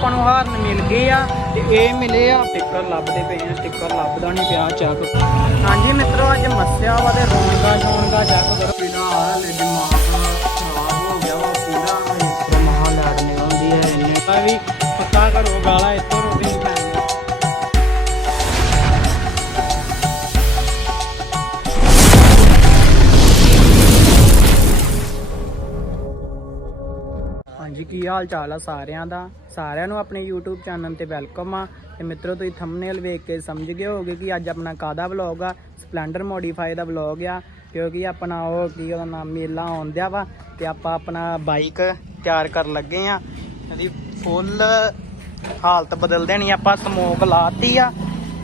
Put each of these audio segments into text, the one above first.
ਆਪਾਂ ਨੂੰ ਹਾਰਨ ਮਿਲ ਗਏ ਆ ਤੇ ਇਹ ਮਿਲੇ ਆ। ਸਟicker ਲੱਭਦੇ ਪਏ ਆ ਸਟicker ਲੱਭਦਾ ਨਹੀਂ ਪਿਆ ਚੱਕ। ਹਾਂਜੀ ਮਿੱਤਰੋ ਅੱਜ ਮੱਸਿਆ ਵਾ ਤੇ ਰੌਣਗਾ ਸ਼ੌਣਗਾ ਚੱਕ ਕਰੋ। ਪੀਣਾ ਹਾਲ ਦਿਮਾਗ ਖਰਾਬ ਹੋ ਗਿਆ ਵਾ ਪੂਰਾ ਇਸ ਮਹਾ ਲੜ ਨਿਕਲਦੀ ਹੈ ਇੰਨੇ। ਤਾਂ ਵੀ ਪੱਕਾ ਕਰੋ ਗਾਲਾ ਇੱਥੋਂ ਰੋਟੀ ਜੀ ਕੀ ਹਾਲ ਚਾਲ ਆ ਸਾਰਿਆਂ ਦਾ? ਸਾਰਿਆਂ ਨੂੰ ਆਪਣੇ YouTube ਚੈਨਲ ਤੇ ਵੈਲਕਮ ਆ। ਤੇ ਮਿੱਤਰੋ, ਤੁਸੀਂ ਥੰਬਨੇਲ ਵੇਖ ਕੇ ਸਮਝ ਗਏ ਹੋਗੇ ਕਿ ਅੱਜ ਆਪਣਾ ਕਾਦਾ ਵਲੌਗ ਆ? ਸਪਲੈਂਡਰ ਮੋਡੀਫਾਈ ਦਾ ਵਲੌਗ ਆ, ਕਿਉਂਕਿ ਆਪਣਾ ਉਹ ਕੀ ਉਹਦਾ ਨਾਮ, ਮੇਲਾ ਆਉਂਦਿਆ ਵਾ ਤੇ ਆਪਾਂ ਆਪਣਾ ਬਾਈਕ ਤਿਆਰ ਕਰਨ ਲੱਗੇ ਆ। ਇਹਦੀ ਫੁੱਲ ਹਾਲਤ ਬਦਲ ਦੇਣੀ ਆਪਾਂ ਸਮੋਕ ਲਾਤੀ ਆ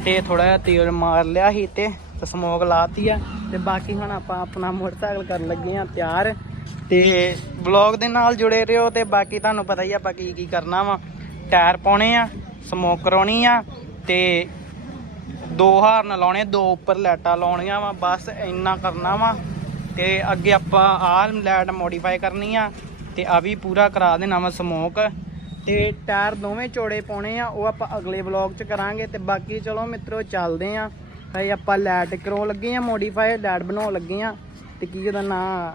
ਤੇ ਥੋੜਾ ਜਿਹਾ ਤੇਲ ਮਾਰ ਲਿਆ ਸੀ ਤੇ ਸਮੋਕ ਲਾਤੀ ਆ। ਤੇ ਬਾਕੀ ਹੁਣ ਆਪਾਂ ਆਪਣਾ ਮੋਟਰਸਾਈਕਲ ਕਰਨ ਲੱਗੇ ਆ ਤਿਆਰ। ਤੇ ਵਲੌਗ ਦੇ ਨਾਲ ਜੁੜੇ ਰਹੋ ਤੇ ਬਾਕੀ ਤੁਹਾਨੂੰ ਪਤਾ ਹੀ ਆ ਆਪਾਂ ਕੀ ਕੀ ਕਰਨਾ ਵਾ। ਟਾਇਰ ਪਾਉਣੇ ਆ ਸਮੋਕ ਕਰਾਉਣੀ ਆ ਤੇ ਦੋ ਹਾਰਨ ਲਾਉਣੇ, ਦੋ ਉੱਪਰ ਲਾਈਟਾਂ ਲਾਉਣੀਆਂ ਵਾ, ਬਸ ਇੰਨਾ ਕਰਨਾ ਵਾ। ਤੇ ਅੱਗੇ ਆਪਾਂ ਆਹ ਲਾਈਟ ਮੋਡੀਫਾਈ ਕਰਨੀ ਆ ਤੇ ਆ ਵੀ ਪੂਰਾ ਕਰਾ ਦੇਣਾ ਵਾ ਸਮੋਕ ਤੇ ਟਾਇਰ ਦੋਵੇਂ ਚੌੜੇ ਪਾਉਣੇ ਆ, ਉਹ ਆਪਾਂ ਅਗਲੇ ਵਲੌਗ 'ਚ ਕਰਾਂਗੇ। ਤੇ ਬਾਕੀ ਚਲੋ ਮਿੱਤਰੋ, ਚੱਲਦੇ ਆ। ਹਜੇ ਆਪਾਂ ਲਾਈਟ ਕਰਾਉਣ ਲੱਗੇ ਆ ਮੋਡੀਫਾਈ ਲਾਈਟ ਬਣਾਉਣ ਲੱਗੇ ਆ। ਤੇ ਕੀ ਉਹਦਾ ਨਾਂ?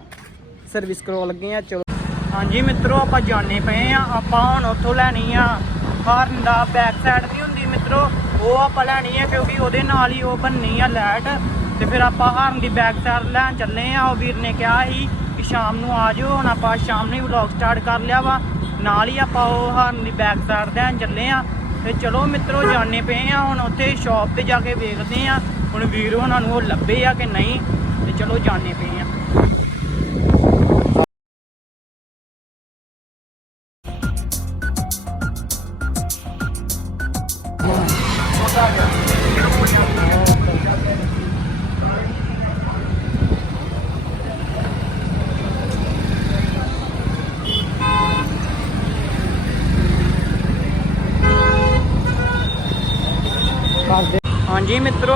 ਸਰਵਿਸ ਕਰਾਉਣ ਲੱਗੇ ਆ, ਚਲੋ। ਹਾਂਜੀ ਮਿੱਤਰੋ, ਆਪਾਂ ਜਾਣੇ ਪਏ ਆ, ਆਪਾਂ ਹੁਣ ਉੱਥੋਂ ਲੈਣੀ ਆ। ਹਾਰਨ ਦਾ ਬੈਕ ਸਾਈਡ ਦੀ ਹੁੰਦੀ ਮਿੱਤਰੋ, ਉਹ ਆਪਾਂ ਲੈਣੀ ਆ, ਕਿਉਂਕਿ ਉਹਦੇ ਨਾਲ ਹੀ ਉਹ ਬੰਨੀ ਆ ਲੈਟ ਤੇ ਫਿਰ ਆਪਾਂ ਹਾਰਨ ਦੀ ਬੈਕ ਸਾਈਡ ਲੈਣ ਚੱਲੇ ਆ, ਉਹ ਵੀਰ ਨੇ ਕਿਹਾ ਸੀ ਕਿ ਸ਼ਾਮ ਨੂੰ ਆ ਜਾਓ ਹੁਣ ਆਪਾਂ ਸ਼ਾਮ ਨੂੰ ਹੀ ਵਲੌਗ ਸਟਾਰਟ ਕਰ ਲਿਆ ਵਾ। ਨਾਲ ਹੀ ਆਪਾਂ ਉਹ ਹਾਰਨ ਦੀ ਬੈਕ ਸਾਈਡ ਲੈਣ ਚੱਲੇ ਆ। ਤੇ ਚਲੋ ਮਿੱਤਰੋ, ਜਾਣੇ ਪਏ ਆ, ਹੁਣ ਉੱਥੇ ਸ਼ਾਪ ਤੇ ਜਾ ਕੇ ਵੇਖਦੇ ਆ, ਹੁਣ ਵੀਰ ਉਹਨਾਂ ਨੂੰ ਉਹ ਲੱਭੇ ਆ ਕਿ ਨਹੀਂ। ਤੇ ਚਲੋ ਜਾਣੇ ਪਏ ਆ।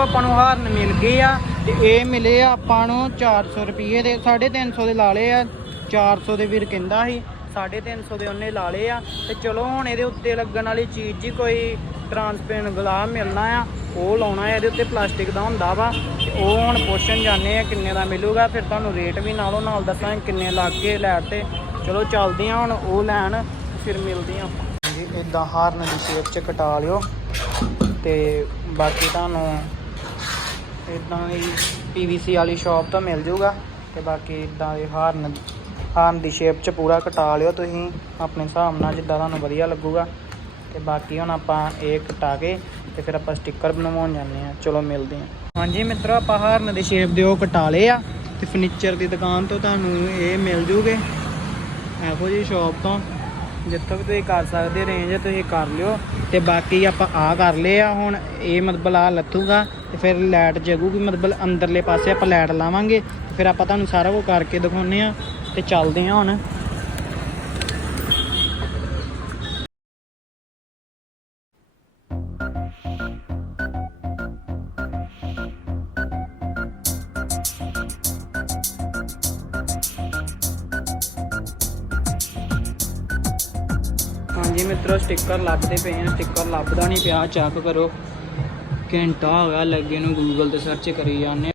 ਆਪਾਂ ਨੂੰ ਹਾਰਨ ਮਿਲ ਗਏ ਆ ਤੇ ਇਹ ਮਿਲੇ ਆ ਆਪਾਂ ਨੂੰ 400 ਰੁਪਏ ਦੇ 350 ਦੇ ਲਾ ਲਏ ਆ। 400 ਦੇ ਵੀਰ ਕਹਿੰਦਾ ਸੀ 350 ਦੇ ਉਹਨੇ ਲਾ ਲਏ ਆ। ਤੇ ਚਲੋ ਹੁਣ ਇਹਦੇ ਉੱਤੇ ਲੱਗਣ ਵਾਲੀ ਚੀਜ਼ ਜੀ ਕੋਈ ਟਰਾਂਸਪੇਰੈਂਟ ਗਲਾਸ ਮਿਲਣਾ ਆ, ਉਹ ਲਾਉਣਾ ਆ, ਇਹਦੇ ਉੱਤੇ ਪਲਾਸਟਿਕ ਦਾ ਹੁੰਦਾ ਵਾ। ਤੇ ਉਹ ਹੁਣ ਪੁੱਛਣ ਜਾਂਦੇ ਆ ਕਿੰਨੇ ਦਾ ਮਿਲੂਗਾ, ਫਿਰ ਤੁਹਾਨੂੰ ਰੇਟ ਵੀ ਨਾਲੋਂ ਨਾਲ ਦੱਸਾਂ ਕਿੰਨੇ ਲੱਗ ਗਏ ਲੈਟ ਤੇ। ਚਲੋ ਚੱਲਦੇ ਆ ਹੁਣ ਉਹ ਲੈਣ, ਫਿਰ ਮਿਲਦੇ ਆ। ਜੀ ਇਦਾਂ ਹਾਰਨ ਦੀ ਸ਼ੇਪ ਚ ਕਟਾ ਲਿਓ। ਤੇ ਬਾਕੀ ਤੁਹਾਨੂੰ ਇਦਾਂ ਦੀ ਪੀਵੀਸੀ ਵਾਲੀ ਸ਼ਾਪ ਤੋਂ ਮਿਲ ਜਾਊਗਾ ਤੇ ਬਾਕੀ ਇਦਾਂ ਦੇ ਹਾਰਨ ਹਾਰਨ ਦੀ ਸ਼ੇਪ 'ਚ ਪੂਰਾ ਕਟਾ ਲਿਓ ਤੁਸੀਂ, ਆਪਣੇ ਹਿਸਾਬ ਨਾਲ ਜਿੱਦਾਂ ਤੁਹਾਨੂੰ ਵਧੀਆ ਲੱਗੂਗਾ। ਤੇ ਬਾਕੀ ਹੁਣ ਆਪਾਂ ਇਹ ਕਟਾ ਕੇ ਤੇ ਫਿਰ ਆਪਾਂ ਸਟicker ਬਣਵਾਉਣ ਜਾਂਦੇ ਆ ਚਲੋ ਮਿਲਦੇ ਆ ਹਾਂਜੀ ਮਿੱਤਰੋ, ਆਪਾਂ ਹਾਰਨ ਦੀ ਸ਼ੇਪ ਦੇ ਉਹ ਕਟਾ ਲਏ ਆ ਤੇ ਫਰਨੀਚਰ ਦੀ ਦੁਕਾਨ ਤੋਂ ਤੁਹਾਨੂੰ ਇਹ ਮਿਲ ਜੂਗੇ। ਇਹੋ ਜਿਹੀ ਸ਼ਾਪ ਤੋਂ। ਜਿੱਥੋਂ ਵੀ ਤੁਸੀਂ ਕਰ ਸਕਦੇ ਰੇਂਜ ਤੁਸੀਂ ਕਰ ਲਿਓ ਤੇ ਬਾਕੀ ਆਪਾਂ ਆ ਕਰ ਲਏ ਆ ਹੁਣ ਇਹ ਮਤਲਬ ਆ ਲੱਥੂਗਾ ਤੇ ਫਿਰ ਲਾਈਟ ਜਗੂਗੀ, ਮਤਲਬ ਅੰਦਰਲੇ ਪਾਸੇ ਆਪਾਂ ਲਾਈਟ ਲਾਵਾਂਗੇ। ਫਿਰ ਆਪਾਂ ਤੁਹਾਨੂੰ ਸਾਰਾ ਕੁਝ ਕਰਕੇ ਦਿਖਾਉਨੇ ਆ ਤੇ ਚੱਲਦੇ ਆ ਹੁਣ। ਹਾਂਜੀ ਮਿੱਤਰੋ ਸਟicker ਲੱਭਦੇ ਪਏ ਆ ਸਟicker ਲੱਭਦਾ ਨਹੀਂ ਪਿਆ ਚੈੱਕ ਕਰੋ। ਘੰਟਾ ਹੋ ਗਿਆ, ਲੱਗੇ ਨੂੰ ਗੂਗਲ ਤੇ ਸਰਚ ਕਰੀ ਜਾਂਦੇ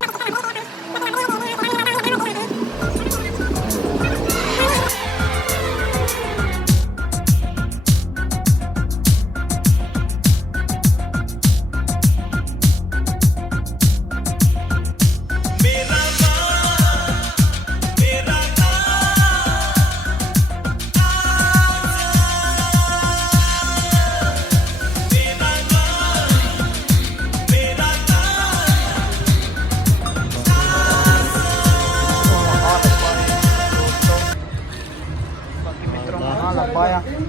ਆ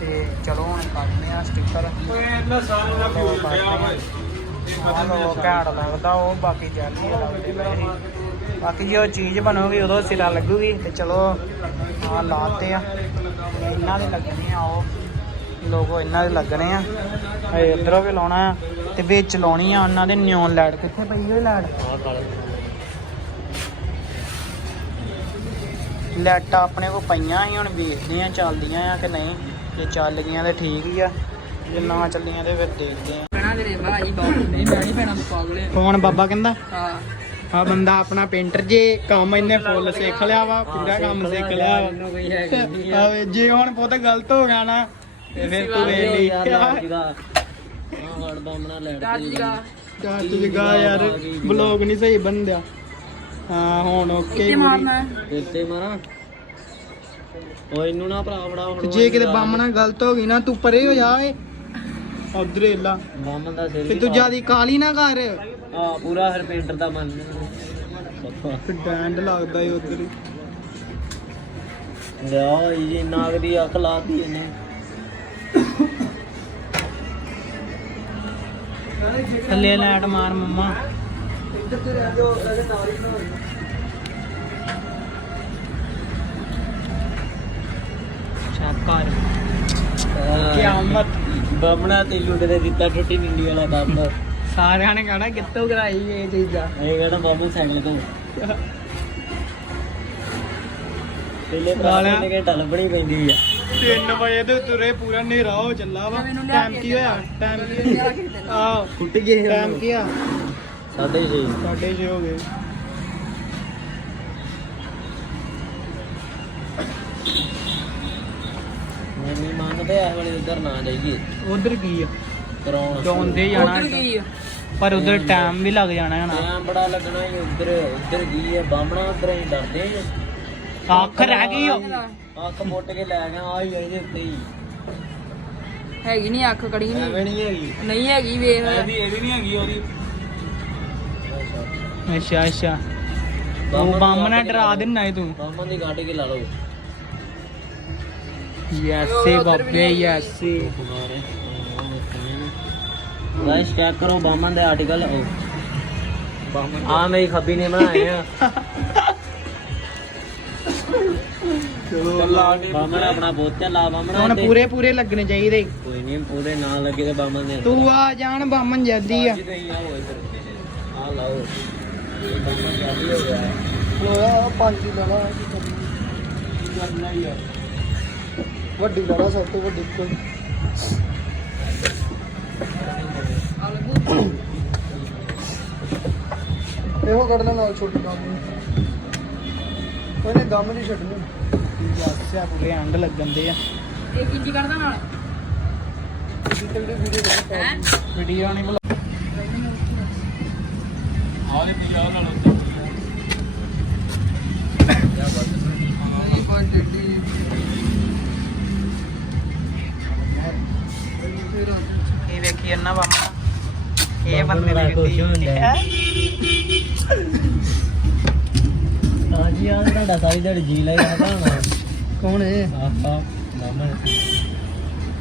ਤੇ ਚਲੋ ਹੁਣ ਕੱਢਦੇ ਆ ਸਟicker ਆਹ ਲੋ ਘੈਂਟ ਲੱਗਦਾ, ਉਹ ਬਾਕੀ ਜੈਲੀ ਲੱਗਦੇ ਪਏ ਬਾਕੀ ਜੇ ਉਹ ਚੀਜ਼ ਬਣੂਗੀ, ਉਦੋਂ ਸਿਰਾ ਲੱਗੂਗੀ, ਤੇ ਚਲੋ ਆ ਲਾਤੇ ਆ। ਇਹਨਾਂ ਦੇ ਲੱਗਣੇ ਆ ਉਹ। ਲੋਗੋ ਇਹਨਾਂ ਦੇ ਲੱਗਣੇ ਆ। ਇਹ ਇਧਰੋਂ ਵੀ ਲਾਉਣਾ ਆ, ਤੇ ਵਿੱਚ ਲਾਉਣੀ ਆ ਉਹਨਾਂ ਦੇ ਨਿਓਨ ਲਾਈਟ ਕਿੱਥੇ ਪਈ ਹੋਈ ਲਾਈਟ ਲਾਈਟਾਂ ਆਪਣੇ ਕੋਲ ਪਈਆਂ ਸੀ ਹੁਣ ਵੇਖਦੇ ਆ ਚੱਲਦੀਆਂ ਆ ਕਿ ਨਹੀਂ ਜੇ ਚੱਲ ਗਈਆਂ ਤੇ ਠੀਕ ਹੀ ਆ ਜੇ ਨਾ ਚੱਲੀਆਂ ਤੇ ਫਿਰ ਦੇਖਦੇ ਆ ਕਹਿਣਾ ਤੇਰੇ ਭਾਈ ਬਹੁਤ ਨਹੀਂ ਮੈਂ ਨਹੀਂ ਪੈਣਾ ਪਾਗਲ ਕੌਣ ਬਾਬਾ ਕਹਿੰਦਾ? ਹਾਂ। ਆ ਬੰਦਾ ਆਪਣਾ ਪੇਂਟਰ ਜੇ ਕੰਮ ਇਹਨੇ ਫੁੱਲ ਸਿੱਖ ਲਿਆ ਵਾ ਪੂਰਾ ਕੰਮ ਸਿੱਖ ਲਿਆ ਵਾ। ਆ ਜੇ। ਹੁਣ ਪੁੱਤ ਗਲਤ ਹੋ ਗਿਆ ਨਾ ਤੇ ਫਿਰ ਤੂੰ ਵੇਖ ਲਈ। ਦਾਦੀਗਾ ਚਾਚ ਜਗਾ ਯਾਰ ਬਲੌਗ ਨਹੀਂ ਸਹੀ ਬੰਦਿਆ ਹਾਂ ਹੁਣ ਓਕੇ ਕਿੱਥੇ ਮਾਰਨਾ ਦਿੱਤੇ ਮਾਰਾਂ। ਓ ਇਹਨੂੰ ਨਾ ਭਰਾ ਬੜਾ ਹੁਣ ਜੇ ਕਿਤੇ ਬਾਮਣਾ ਗਲਤ ਹੋ ਗਈ ਨਾ ਤੂੰ ਪਰੇ ਹੋ ਜਾ ਏ ਉਧਰ ਏਲਾ ਬਾਮਨ ਦਾ ਸਿਰ ਤੇ ਤੂੰ ਜਿਆਦੀ ਕਾਲੀ ਨਾ ਕਰ। ਆ ਪੂਰਾ ਹਰਪਿੰਦਰ ਦਾ ਮੰਨ ਡੈਂਡ ਲੱਗਦਾ ਏ ਉਧਰ ਲਿਆ ਜੀ ਨਾਗ ਦੀ ਅੱਖ ਲਾਤੀ ਇਹਨੇ। ਥੱਲੇ ਲੈਟ ਮਾਰ ਮੰਮਾ। ਚੱਕ ਕਰ ਕਿਆਮਤ। ਬਾਮਣਾ ਤੇ ਲੁੱਟ ਦੇ ਦਿੱਤਾ ਟੁੱਟੀ ਨਿੰਡੀ ਵਾਲਾ ਕੰਮ ਸਾਰਿਆਂ ਨੇ ਕਹਣਾ ਕਿੱਥੋਂ ਕਰਾਈ ਇਹ ਚੀਜ਼ਾਂ। ਇਹ ਕਹਿੰਦਾ ਬਾਮਨ ਸਾਈਕਲ ਤੋਂ। ਪਹਿਲੇ ਵਾਲਿਆ। ਨੇ ਘੰਟਾ ਲੱਭਣੀ ਪੈਂਦੀ ਆ। 3 ਵਜੇ ਤੇ ਤੁਰੇ ਪੂਰਾ ਹਨੇਰਾ ਹੋ ਚੱਲਾ ਵਾ। ਟਾਈਮ ਕੇ ਕੀ ਹੋਇਆ? ਟਾਈਮ ਕੀ ਆ ਫੁੱਟ ਗਏ ਟਾਈਮ ਕੀ ਆ? ਸਾਢੇ ਛੇ। ਸਾਢੇ ਛੇ ਹੋ ਗਏ। ਮੰਮੀ ਮੰਨਦੇ ਆ ਵਾਲੇ ਉਧਰ ਨਾ ਜਾਈਏ। ਉਧਰ ਕੀ ਆ? ਕਰਾਉਣ ਜਾਣਾ ਉਧਰ ਕੀ ਆ? ਪਰ ਉਧਰ ਟਾਈਮ ਵੀ ਲੱਗ ਜਾਣਾ ਹੈ ਨਾ। ਟਾਈਮ ਬੜਾ ਲੱਗਣਾ ਹੀ ਉਧਰ ਉਧਰ ਕੀ ਹੈ ਬਾਹਮਣਾ ਉਧਰ ਹੀ ਡਰਦੇ ਆ। ਅੱਖ ਰਹਿ ਗਈ। ਅੱਖ ਮੁੱਟ ਕੇ ਲੈ ਗਿਆ ਆ ਹੀ ਇਹਦੇ ਉੱਤੇ ਹੀ। ਹੈਗੀ ਨਹੀਂ ਅੱਖ ਕੜੀ ਨਹੀਂ ਨਹੀਂ ਹੈਗੀ। ਨਹੀਂ ਹੈਗੀ ਵੇਖ। ਇਹ ਵੀ ਇਹ ਵੀ ਨਹੀਂ ਹੈਗੀ ਉਹਦੀ। ਅੱਛਾ ਅੱਛਾ। ਉਹ ਬੰਮ ਨਾ ਡਰਾ ਦੇਣਾ ਏ ਤੂੰ। ਬਾਹਮਣ ਦੀ ਗਾੜੀ ਕੇ ਲਾ ਲਓ। ਯੈਸੇ ਬਾਬੇ ਯੈਸੇ ਗਾਇਸ ਚੈੱਕ ਕਰੋ ਬਾਹਮਣ ਦੇ ਆਰਟੀਕਲ ਉਹ ਆ ਮੇਰੀ ਖੱਬੀ ਨੇ ਬਣਾਏ ਆ। ਚਲੋ ਬਾਹਮਣ ਆਪਣਾ ਬੋਤਿਆ ਲਾ ਹੁਣ ਪੂਰੇ ਪੂਰੇ ਲੱਗਣੇ ਚਾਹੀਦੇ। ਕੋਈ ਨਹੀਂ ਪੂਰੇ ਨਾ ਲੱਗੇ ਤੇ ਬਾਹਮਣ ਦੇ। ਤੂੰ ਆ ਜਾਣ ਬਾਮਨ ਜੱਦੀ ਆ। ਆ ਲਾਓ। ਹੋਇਆ ਪੰਜ ਲੜਾ ਕਰਨਾ ਹੀ ਆ ਵੱਡੀ ਲੜਾ ਸਭ ਤੋਂ ਵੱਡੀ ਕੋਈ ਇਹੋ ਕੱਢਣਾ ਨਾਲ ਛੋਟੀ ਗਮ ਉਹਨੇ ਗਮ ਨਹੀਂ ਛੱਡਣੀ ਯਾਸਿਆ ਪੂਰੇ ਅੰਡ ਲੱਗਣ ਦੇ ਆ ਇਹ ਕਿੰਨੀ ਕਰਦਾ ਨਾਲ? ਵੀਡੀਓ ਨਹੀਂ ਆਲੇ ਪੰਜਾਬ ਨਾਲ ਇਹ ਵੇਖੀ ਇਹਨਾਂ ਬਾਮਾ ਇਹ ਬੰਦੇ ਨੇ ਖੁਸ਼ ਹੁੰਦਾ ਹੈ। ਕੀਤੀ ਹਾਂਜੀ ਆ ਤੁਹਾਡਾ ਸਾਰੀ ਦਿਹਾੜੀ ਜੀ ਲਾਈ ਜਾਂਦਾ ਹੋਣਾ ਕੌਣ ਹੈ ਆਹਾ ਬਾਹਮਣ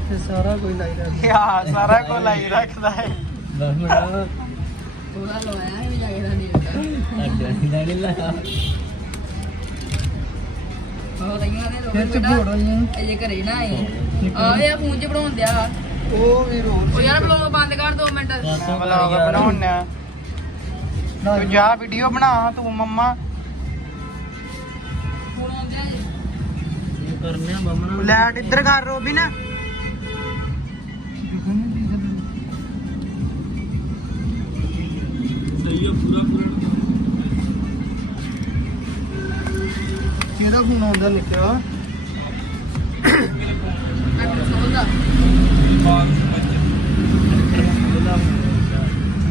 ਇਹ ਸਾਰਾ ਕੋਈ ਲਾਈ ਰੱਖਦਾ। ਹਾਂ ਸਾਰਾ ਕੋਈ ਲਾਈ ਰੱਖਦਾ ਹੈ। ਬਾਹਮਣ ਉਹਦਾ ਲਵਾਇਆ ਇਹ ਜਾ ਕੇ ਦਾ ਨਹੀਂ ਅੱਡਾ ਸਿੱਧਾ ਨਹੀਂ ਲਾਇਆ ਫਿਰ ਰੋਕ ਚ ਬੇਟਾ ਫੋੜੋ ਇਹ ਘਰੇ ਨਾ ਆਈ ਆ ਇਹ ਫੋਨ 'ਚ ਬਣਾਉਣ ਦਿਆ ਉਹ ਵੀ ਰੋਲ ਉਹ ਯਾਰ ਬਲੌਗ ਬੰਦ ਕਰ ਦੋ ਮਿੰਟ ਵਲੌਗ ਬਣਾਉਣਾ ਤੂੰ ਜਾ ਵੀਡੀਓ ਬਣਾ ਤੂੰ ਮੰਮਾ ਫੋਨ ਆਉਂਦਿਆ ਜੀ ਇਹ ਕਰਨੇ ਲੈਟ ਇੱਧਰ ਕਰ ਰੋਬਿਨ। ਸਹੀ ਹੈ ਪੂਰਾ ਪੂਰਾ। ਕਿਹੜਾ ਫੋਨ ਆਉਂਦਾ ਲਿਖਿਆ? ਮੈਂ ਮੈਨੂੰ ਸਮਝਦਾ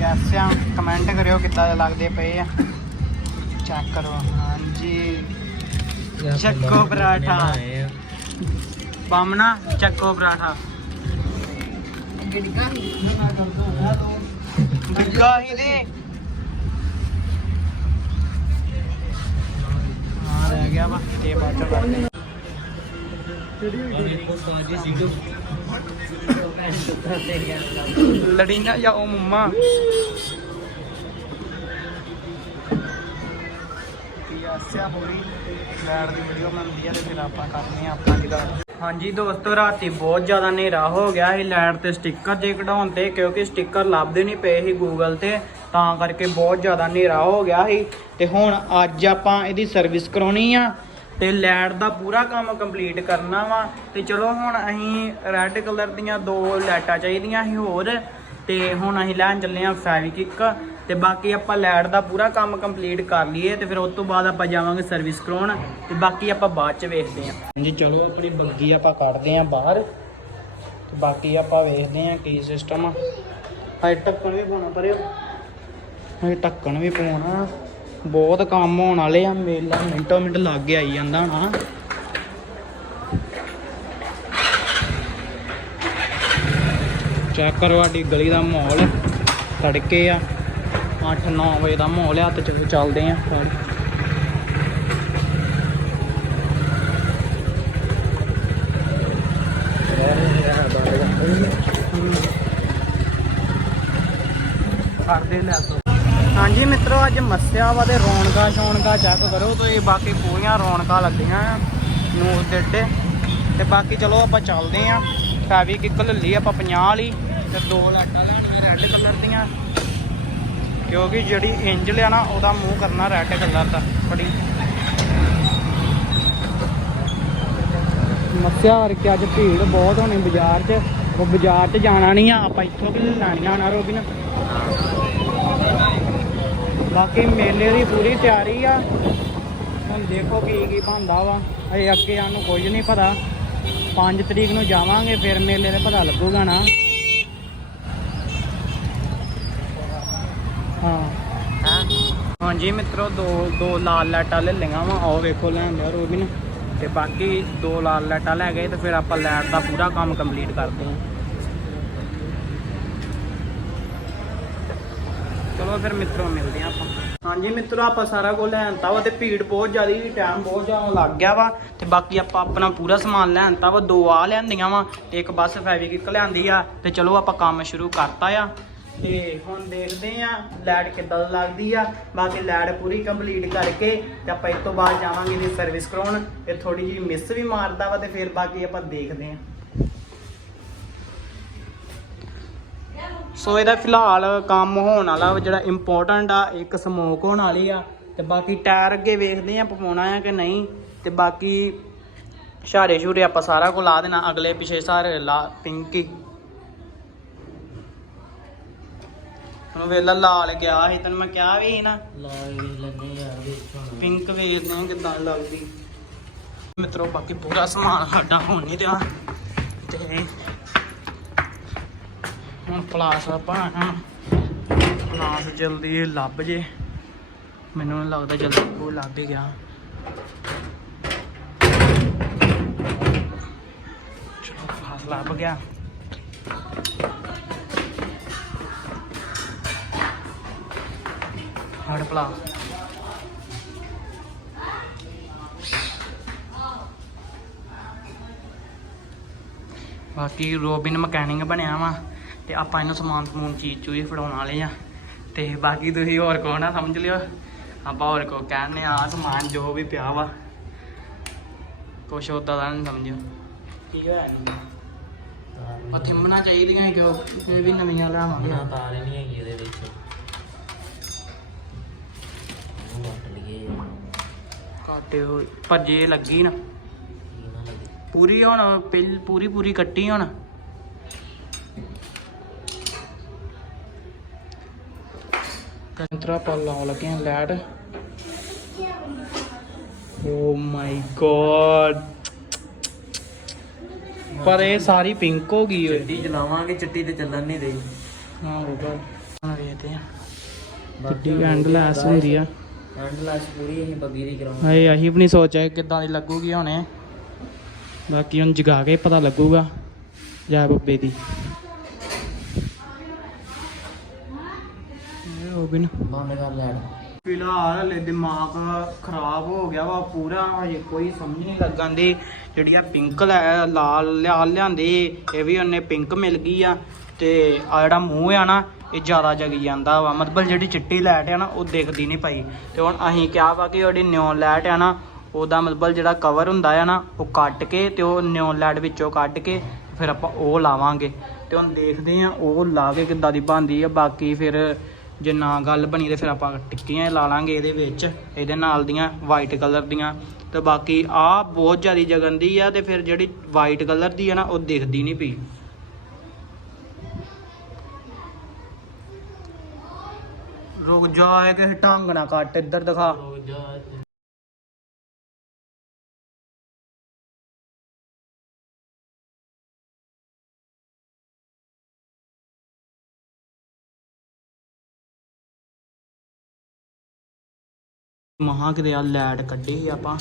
ਯੈਸ ਆ ਕਮੈਂਟ ਕਰਿਓ ਕਿੱਦਾਂ ਦੇ ਲੱਗਦੇ ਪਏ ਆ। ਚੈੱਕ ਕਰੋ ਹਾਂਜੀ। ਚੱਕੋ ਪਰਾਠਾ। ਬਾਮਣਾ ਚੱਕੋ ਪਰਾਠਾ। ਡਿੱਗਾ ਹੀ। ਦੇ ਰਹਿ ਗਿਆ ਵਾ ਇਹ ਬਾਅਦ ਚ ਕਰਦੇ। ਲੜੀ ਨਾ ਜਾਓ ਮੰਮਾ ਪਿਆਸਿਆ ਹੋਰੀ ਲੈਟ ਦੀ ਵੀਡੀਓ ਬਣਦੀ ਆ ਤੇ ਫਿਰ ਆਪਾਂ ਕਰਨੇ ਆ ਆਪਣਾ ਜਿਹੜਾ ਹਾਂਜੀ ਦੋਸਤੋ, ਰਾਤੀ ਬਹੁਤ ਜ਼ਿਆਦਾ ਹਨੇਰਾ ਹੋ ਗਿਆ ਸੀ ਲੈਟ ਤੇ ਸਟicker ਜੇ ਕਢਾਉਣ ਤੇ, ਕਿਉਂਕਿ ਸਟicker ਲੱਭਦੇ ਨਹੀਂ ਪਏ ਸੀ ਗੂਗਲ ਤੇ, ਤਾਂ ਕਰਕੇ ਬਹੁਤ ਜ਼ਿਆਦਾ ਹਨੇਰਾ ਹੋ ਗਿਆ ਸੀ। ਤੇ ਹੁਣ ਅੱਜ ਆਪਾਂ ਇਹਦੀ ਸਰਵਿਸ ਕਰਾਉਣੀ ਆ, ਤੇ ਲੈਟ ਦਾ ਪੂਰਾ ਕੰਮ ਕੰਪਲੀਟ ਕਰਨਾ ਵਾ। ਤੇ ਚਲੋ ਹੁਣ ਅਸੀਂ ਰੈੱਡ ਕਲਰ ਦੀਆਂ ਦੋ ਲਾਈਟਾਂ ਚਾਹੀਦੀਆਂ ਸੀ ਹੋਰ, ਤੇ ਹੁਣ ਅਸੀਂ ਲੈਣ ਚੱਲੇ ਆ ਫੈਵਿਕਿਕ ਤੇ ਬਾਕੀ ਆਪਾਂ ਲਾਈਟ ਦਾ ਪੂਰਾ ਕੰਮ ਕੰਪਲੀਟ ਕਰ ਲਈਏ ਤੇ ਫਿਰ ਉਸ ਤੋਂ ਬਾਅਦ ਆਪਾਂ ਜਾਵਾਂਗੇ ਸਰਵਿਸ ਕਰਾਉਣ ਤੇ ਬਾਕੀ ਆਪਾਂ ਬਾਅਦ ਚ ਵੇਖਦੇ ਹਾਂ। ਹਾਂਜੀ ਚਲੋ ਆਪਣੀ ਬੱਗੀ ਆਪਾਂ ਕੱਢਦੇ ਆਂ ਬਾਹਰ ਤੇ ਬਾਕੀ ਆਪਾਂ ਵੇਖਦੇ ਆਂ ਕੀ ਸਿਸਟਮ ਆ। ਹਾਈ ਢੱਕਣ ਵੀ ਪਾਉਣਾ ਪਰਿਓ ਹਾਈ ਢੱਕਣ ਵੀ ਪਾਉਣਾ। ਬਹੁਤ ਕੰਮ ਹੋਣ ਵਾਲੇ ਆ ਮੇਲਾ ਮਿੰਟੋ ਮਿੰਟ ਲੱਗ ਗਿਆ ਆਈ ਜਾਂਦਾ ਨਾ ਚੈੱਕ ਕਰੋ ਸਾਡੀ ਗਲੀ ਦਾ ਮਾਹੌਲ ਤੜਕੇ ਆ। 8-9 ਵਜੇ ਦਾ ਮਾਹੌਲ ਆ, ਤੇ ਚੱਲਦੇ ਆ ਕਰਦੇ ਲੈ ਤੋ ਹਾਂਜੀ ਮਿੱਤਰੋ, ਅੱਜ ਮੱਸਿਆ ਵਾ ਤੇ ਰੌਣਕਾਂ ਸ਼ੌਣਕਾਂ ਚੈੱਕ ਕਰੋ, ਤੇ ਬਾਕੀ ਪੂਰੀਆਂ ਰੌਣਕਾਂ ਲੱਗੀਆਂ ਆ, ਨੂਰ ਦੇ ਤੇ ਬਾਕੀ ਚਲੋ ਆਪਾਂ ਚੱਲਦੇ ਆ। ਫੈਵੀ ਕਿੱਕ ਲੱਲੀ ਆਪਾਂ 50 ਵਾਲੀ, ਤੇ ਦੋ ਲਾਟਾਂ ਲੈਣੀਆਂ ਰੈੱਡ ਕਲਰ ਦੀਆਂ। ਕਿਉਂਕਿ ਜਿਹੜੀ ਇੰਜਲ ਆ ਨਾ, ਉਹਦਾ ਮੂੰਹ ਕਰਨਾ ਰੈੱਡ ਕਲਰ ਦਾ, ਬੜੀ। ਮੱਸਿਆ ਕਰਕੇ ਅੱਜ ਭੀੜ ਬਹੁਤ ਹੋਣੀ ਬਾਜ਼ਾਰ 'ਚ, ਉਹ ਬਾਜ਼ਾਰ 'ਚ ਜਾਣਾ ਨਹੀਂ ਆ, ਆਪਾਂ ਇੱਥੋਂ ਵੀ ਲੈਣੀਆਂ ਨਾ ਰੋਬਿਨ। ਬਾਕੀ ਮੇਲੇ ਦੀ ਪੂਰੀ ਤਿਆਰੀ ਆ। ਹੁਣ ਦੇਖੋ ਕੀ ਕੀ ਬਣਦਾ ਵਾ। ਅਜੇ ਅੱਗੇ ਸਾਨੂੰ ਕੁਝ ਨਹੀਂ ਪਤਾ। 5 ਤਰੀਕ ਨੂੰ ਜਾਵਾਂਗੇ, ਫਿਰ ਮੇਲੇ ਦਾ ਪਤਾ ਲੱਗੂਗਾ ਨਾ ਹਾਂ ਹਾਂਜੀ ਮਿੱਤਰੋ, ਦੋ ਦੋ ਲਾਲ ਲਾਈਟਾਂ ਲੈ ਲਈਆਂ ਵਾ, ਆਓ ਵੇਖੋ ਲੈਣ ਲਿਆ ਰੋਬਿਨ। ਤੇ ਬਾਕੀ ਦੋ ਲਾਲ ਲਾਈਟਾਂ ਲੈ ਗਏ ਤੇ ਫਿਰ ਆਪਾਂ ਲਾਈਟ ਦਾ ਪੂਰਾ ਕੰਮ ਕੰਪਲੀਟ ਕਰਦੇ ਹਾਂ। ਚਲੋ ਫਿਰ ਮਿੱਤਰੋ, ਮਿਲਦੇ ਹਾਂ ਆਪਾਂ। ਹਾਂਜੀ ਮਿੱਤਰੋ, ਆਪਾਂ ਸਾਰਾ ਕੁਝ ਲੈਣ ਵਾ ਤੇ ਭੀੜ ਬਹੁਤ ਜ਼ਿਆਦੀ ਟਾਈਮ ਬਹੁਤ ਜ਼ਿਆਦਾ ਲੱਗ ਗਿਆ ਵਾ। ਤੇ ਬਾਕੀ ਆਪਾਂ ਆਪਣਾ ਪੂਰਾ ਸਮਾਨ ਲੈਣ ਤਾ ਵਾ, ਦੋ ਆ ਲਿਆਂਦੀਆਂ ਵਾ, ਤੇ ਇੱਕ ਬਸ ਫੈਵਿਕਿਕ ਲਿਆਂਦੀ ਆ। ਤੇ ਚਲੋ ਆਪਾਂ ਕੰਮ ਸ਼ੁਰੂ ਕਰਤਾ ਆ। ਤੇ ਹੁਣ ਦੇਖਦੇ ਆ ਲਾਈਟ ਕਿੱਦਾਂ ਲੱਗਦੀ ਆ। ਬਾਕੀ ਲਾਈਟ ਪੂਰੀ ਕੰਪਲੀਟ ਕਰਕੇ ਤੇ ਆਪਾਂ ਇਸ ਤੋਂ ਬਾਅਦ ਜਾਵਾਂਗੇ ਦੀ ਸਰਵਿਸ ਕਰਾਉਣ ਇਹ ਥੋੜੀ ਜਿਹੀ ਮਿਸ ਵੀ ਮਾਰਦਾ ਵਾ ਤੇ ਫਿਰ ਬਾਕੀ ਆਪਾਂ ਦੇਖਦੇ ਆ ਸੋ ਇਹਦਾ ਫਿਲਹਾਲ ਕੰਮ ਹੋਣ ਵਾਲਾ ਜਿਹੜਾ ਇੰਪੋਰਟੈਂਟ ਆ, ਇੱਕ ਸਮੋਕ ਹੋਣ ਵਾਲੀ ਆ। ਤੇ ਬਾਕੀ ਟਾਇਰ ਅੱਗੇ ਵੇਖਦੇ ਆ ਪਵਾਉਣਾ ਆ ਕਿ ਨਹੀਂ। ਤੇ ਬਾਕੀ ਸ਼ਾਰੇ ਸ਼ੂਰੇ ਆਪਾਂ ਸਾਰਾ ਕੁ ਲਾ ਦੇਣਾ, ਅਗਲੇ ਪਿਛੇ ਸਾਰੇ ਲਾ ਪਿੰਕ ਹੀ ਹੁਣ ਵੇਲਾ ਲਾਲ ਗਿਆ ਸੀ ਤੈਨੂੰ ਮੈਂ ਕਿਹਾ ਵੀ ਸੀ ਨਾ। ਯਾਰ ਵੇਖੋ ਪਿੰਕ ਵੇਖਦੇ ਆ ਕਿਦਾਂ ਲੱਗਦੀ। ਮਿੱਤਰੋ ਬਾਕੀ ਪੂਰਾ ਸਮਾਨ ਸਾਡਾ ਹੁਣ ਨਹੀਂ ਦਿਆ ਤੇ ਹੁਣ ਪਲਾਸ ਆਪਾਂ ਪਲਾਸ ਜਲਦੀ ਲੱਭ ਜੇ। ਮੈਨੂੰ ਨੀ ਲੱਗਦਾ ਜਲਦੀ ਉਹ ਲੱਭ ਹੀ ਗਿਆ। ਚਲੋ ਪਲਾਸ ਲੱਭ ਗਿਆ। ਬਾਕੀ ਰੋਬਿਨ ਮਕੈਨਿਕ ਬਣਿਆ ਵਾ ਤੇ ਆਪਾਂ ਇਹਨੂੰ ਸਮਾਨ ਸਮੂਨ ਚੀਜ਼ ਚੂਈ ਫੜਾਉਣ ਵਾਲੇ ਆ। ਤੇ ਬਾਕੀ ਤੁਸੀਂ ਹੋਰ ਕੋ ਨਾ ਸਮਝ ਲਿਓ। ਆਪਾਂ ਹੋਰ ਕੋ ਕਹਿੰਦੇ ਆ ਸਮਾਨ ਜੋ ਵੀ ਪਿਆ ਵਾ ਕੁਛ ਉਦਾਂ ਦਾ ਨਹੀਂ ਸਮਝਿਓ। ਕੀ ਹੋਇਆ ਨਹੀਂ ਉਹ ਥਿੰਮਣਾ ਚਾਹੀਦੀਆਂ ਕਿ ਉਹ ਵੀ ਨਵੀਆਂ ਲਿਆਵਾਂਗੇ। ਤਾਰ ਨਹੀਂ ਹੈਗੀ ਇਹਦੇ ਵਿੱਚ। ਕਾਟੇ ਹੋਏ ਪਰ ਜੇ ਲੱਗੀ ਨਾ। ਪੂਰੀ ਹੁਣ ਪਿਲ ਪੂਰੀ ਪੂਰੀ ਕੱਟੀ ਹੁਣ। ਕੰਤਰਾ ਪਾ ਲਾਉਣ ਲੱਗੇ ਆ ਲੈਟ ਓ ਮਾਈ ਗੋਡ ਪਰ ਇਹ ਸਾਰੀ ਪਿੰਕ ਹੋ ਗਈ ਓਏ। ਚਿੱਟੀ ਚਲਾਵਾਂਗੇ ਚਿੱਟੀ ਤੇ ਚੱਲਣ ਨਹੀਂ ਰਹੀ ਹਾਂ ਹੋਗਾ ਹੁਣ ਵੇਖਦੇ ਆ। ਕਿੱਡੀ ਐਂਡ ਲੈਸ ਹੁੰਦੀ ਆ। ਐਂਡ ਲਾਸ ਪੂਰੀ ਅਸੀਂ ਬੱਗੀ ਦੀ ਕਰਾਵਾਂਗੇ ਹਾਏ ਆਹੀ ਆਪਣੀ ਸੋਚ ਹੈ ਕਿੱਦਾਂ ਦੀ ਲੱਗੂਗੀ ਹੁਣੇ ਬਾਕੀ ਹੁਣ ਜਗਾ ਕੇ ਪਤਾ ਲੱਗੂਗਾ ਜੈ ਬੱਬੇ ਦੀ। ਇਹ ਰੋਬਿਨ ਬੰਦ ਕਰ ਲੈਣ। ਫਿਲਹਾਲ ਹਲੇ ਦਿਮਾਗ ਖਰਾਬ ਹੋ ਗਿਆ ਵਾ ਪੂਰਾ ਹਜੇ ਕੋਈ ਸਮਝ ਨਹੀਂ ਲੱਗਣ ਦੀ ਜਿਹੜੀ ਆ ਪਿੰਕ ਲੈ ਲਾਲ ਲਾਲ ਲਿਆਂਦੀ ਇਹ ਵੀ ਉਹਨੇ ਪਿੰਕ ਮਿਲ ਗਈ ਆ। ਤੇ ਆ ਜਿਹੜਾ ਮੂੰਹ ਆ ਨਾ ਇਹ ਜ਼ਿਆਦਾ ਜਗੀ ਜਾਂਦਾ ਵਾ। ਮਤਲਬ ਜਿਹੜੀ ਚਿੱਟੀ ਲਾਈਟ ਆ ਨਾ, ਉਹ ਦਿਖਦੀ ਨਹੀਂ ਪਈ। ਤੇ ਹੁਣ ਅਸੀਂ ਕਿਹਾ ਵਾ ਕਿ ਜਿਹੜੀ ਨਿਓਨ ਲਾਈਟ ਆ ਨਾ, ਉਹਦਾ ਮਤਲਬ ਜਿਹੜਾ ਕਵਰ ਹੁੰਦਾ ਆ ਨਾ, ਉਹ ਕੱਟ ਕੇ ਤੇ ਉਹ ਨਿਓਨ ਲਾਈਟ ਵਿੱਚੋਂ ਕੱਢ ਕੇ ਫਿਰ ਆਪਾਂ ਉਹ ਲਾਵਾਂਗੇ। ਤੇ ਹੁਣ ਦੇਖਦੇ ਆ ਉਹ ਲਾ ਕੇ ਕਿੱਦਾਂ ਦੀ ਬਣਦੀ ਆ। ਬਾਕੀ ਫਿਰ ਜੇ ਨਾ ਗੱਲ ਬਣੀ ਤੇ ਫਿਰ ਆਪਾਂ ਟਿੱਕੀਆਂ ਲਾ ਲਾਂਗੇ ਇਹਦੇ ਵਿੱਚ। ਇਹਦੇ ਨਾਲ ਦੀਆਂ ਵਾਈਟ ਕਲਰ ਦੀਆਂ। ਤੇ ਬਾਕੀ ਆ ਬਹੁਤ ਜ਼ਿਆਦਾ ਜਗੰਦੀ ਆ ਤੇ ਫਿਰ ਜਿਹੜੀ ਵਾਈਟ ਕਲਰ ਦੀ ਆ ਨਾ, ਉਹ ਦਿਖਦੀ ਨਹੀਂ ਪਈ। ਰੁਕ ਜਾ, ਇਹ ਕਿਸੇ ਢੰਗ ਨਾ ਕੱਟ, ਇੱਧਰ ਦਿਖਾ। ਮਹਾ ਕਿਤੇ ਆ ਲੈਟ ਕੱਢੀ ਸੀ ਆਪਾਂ।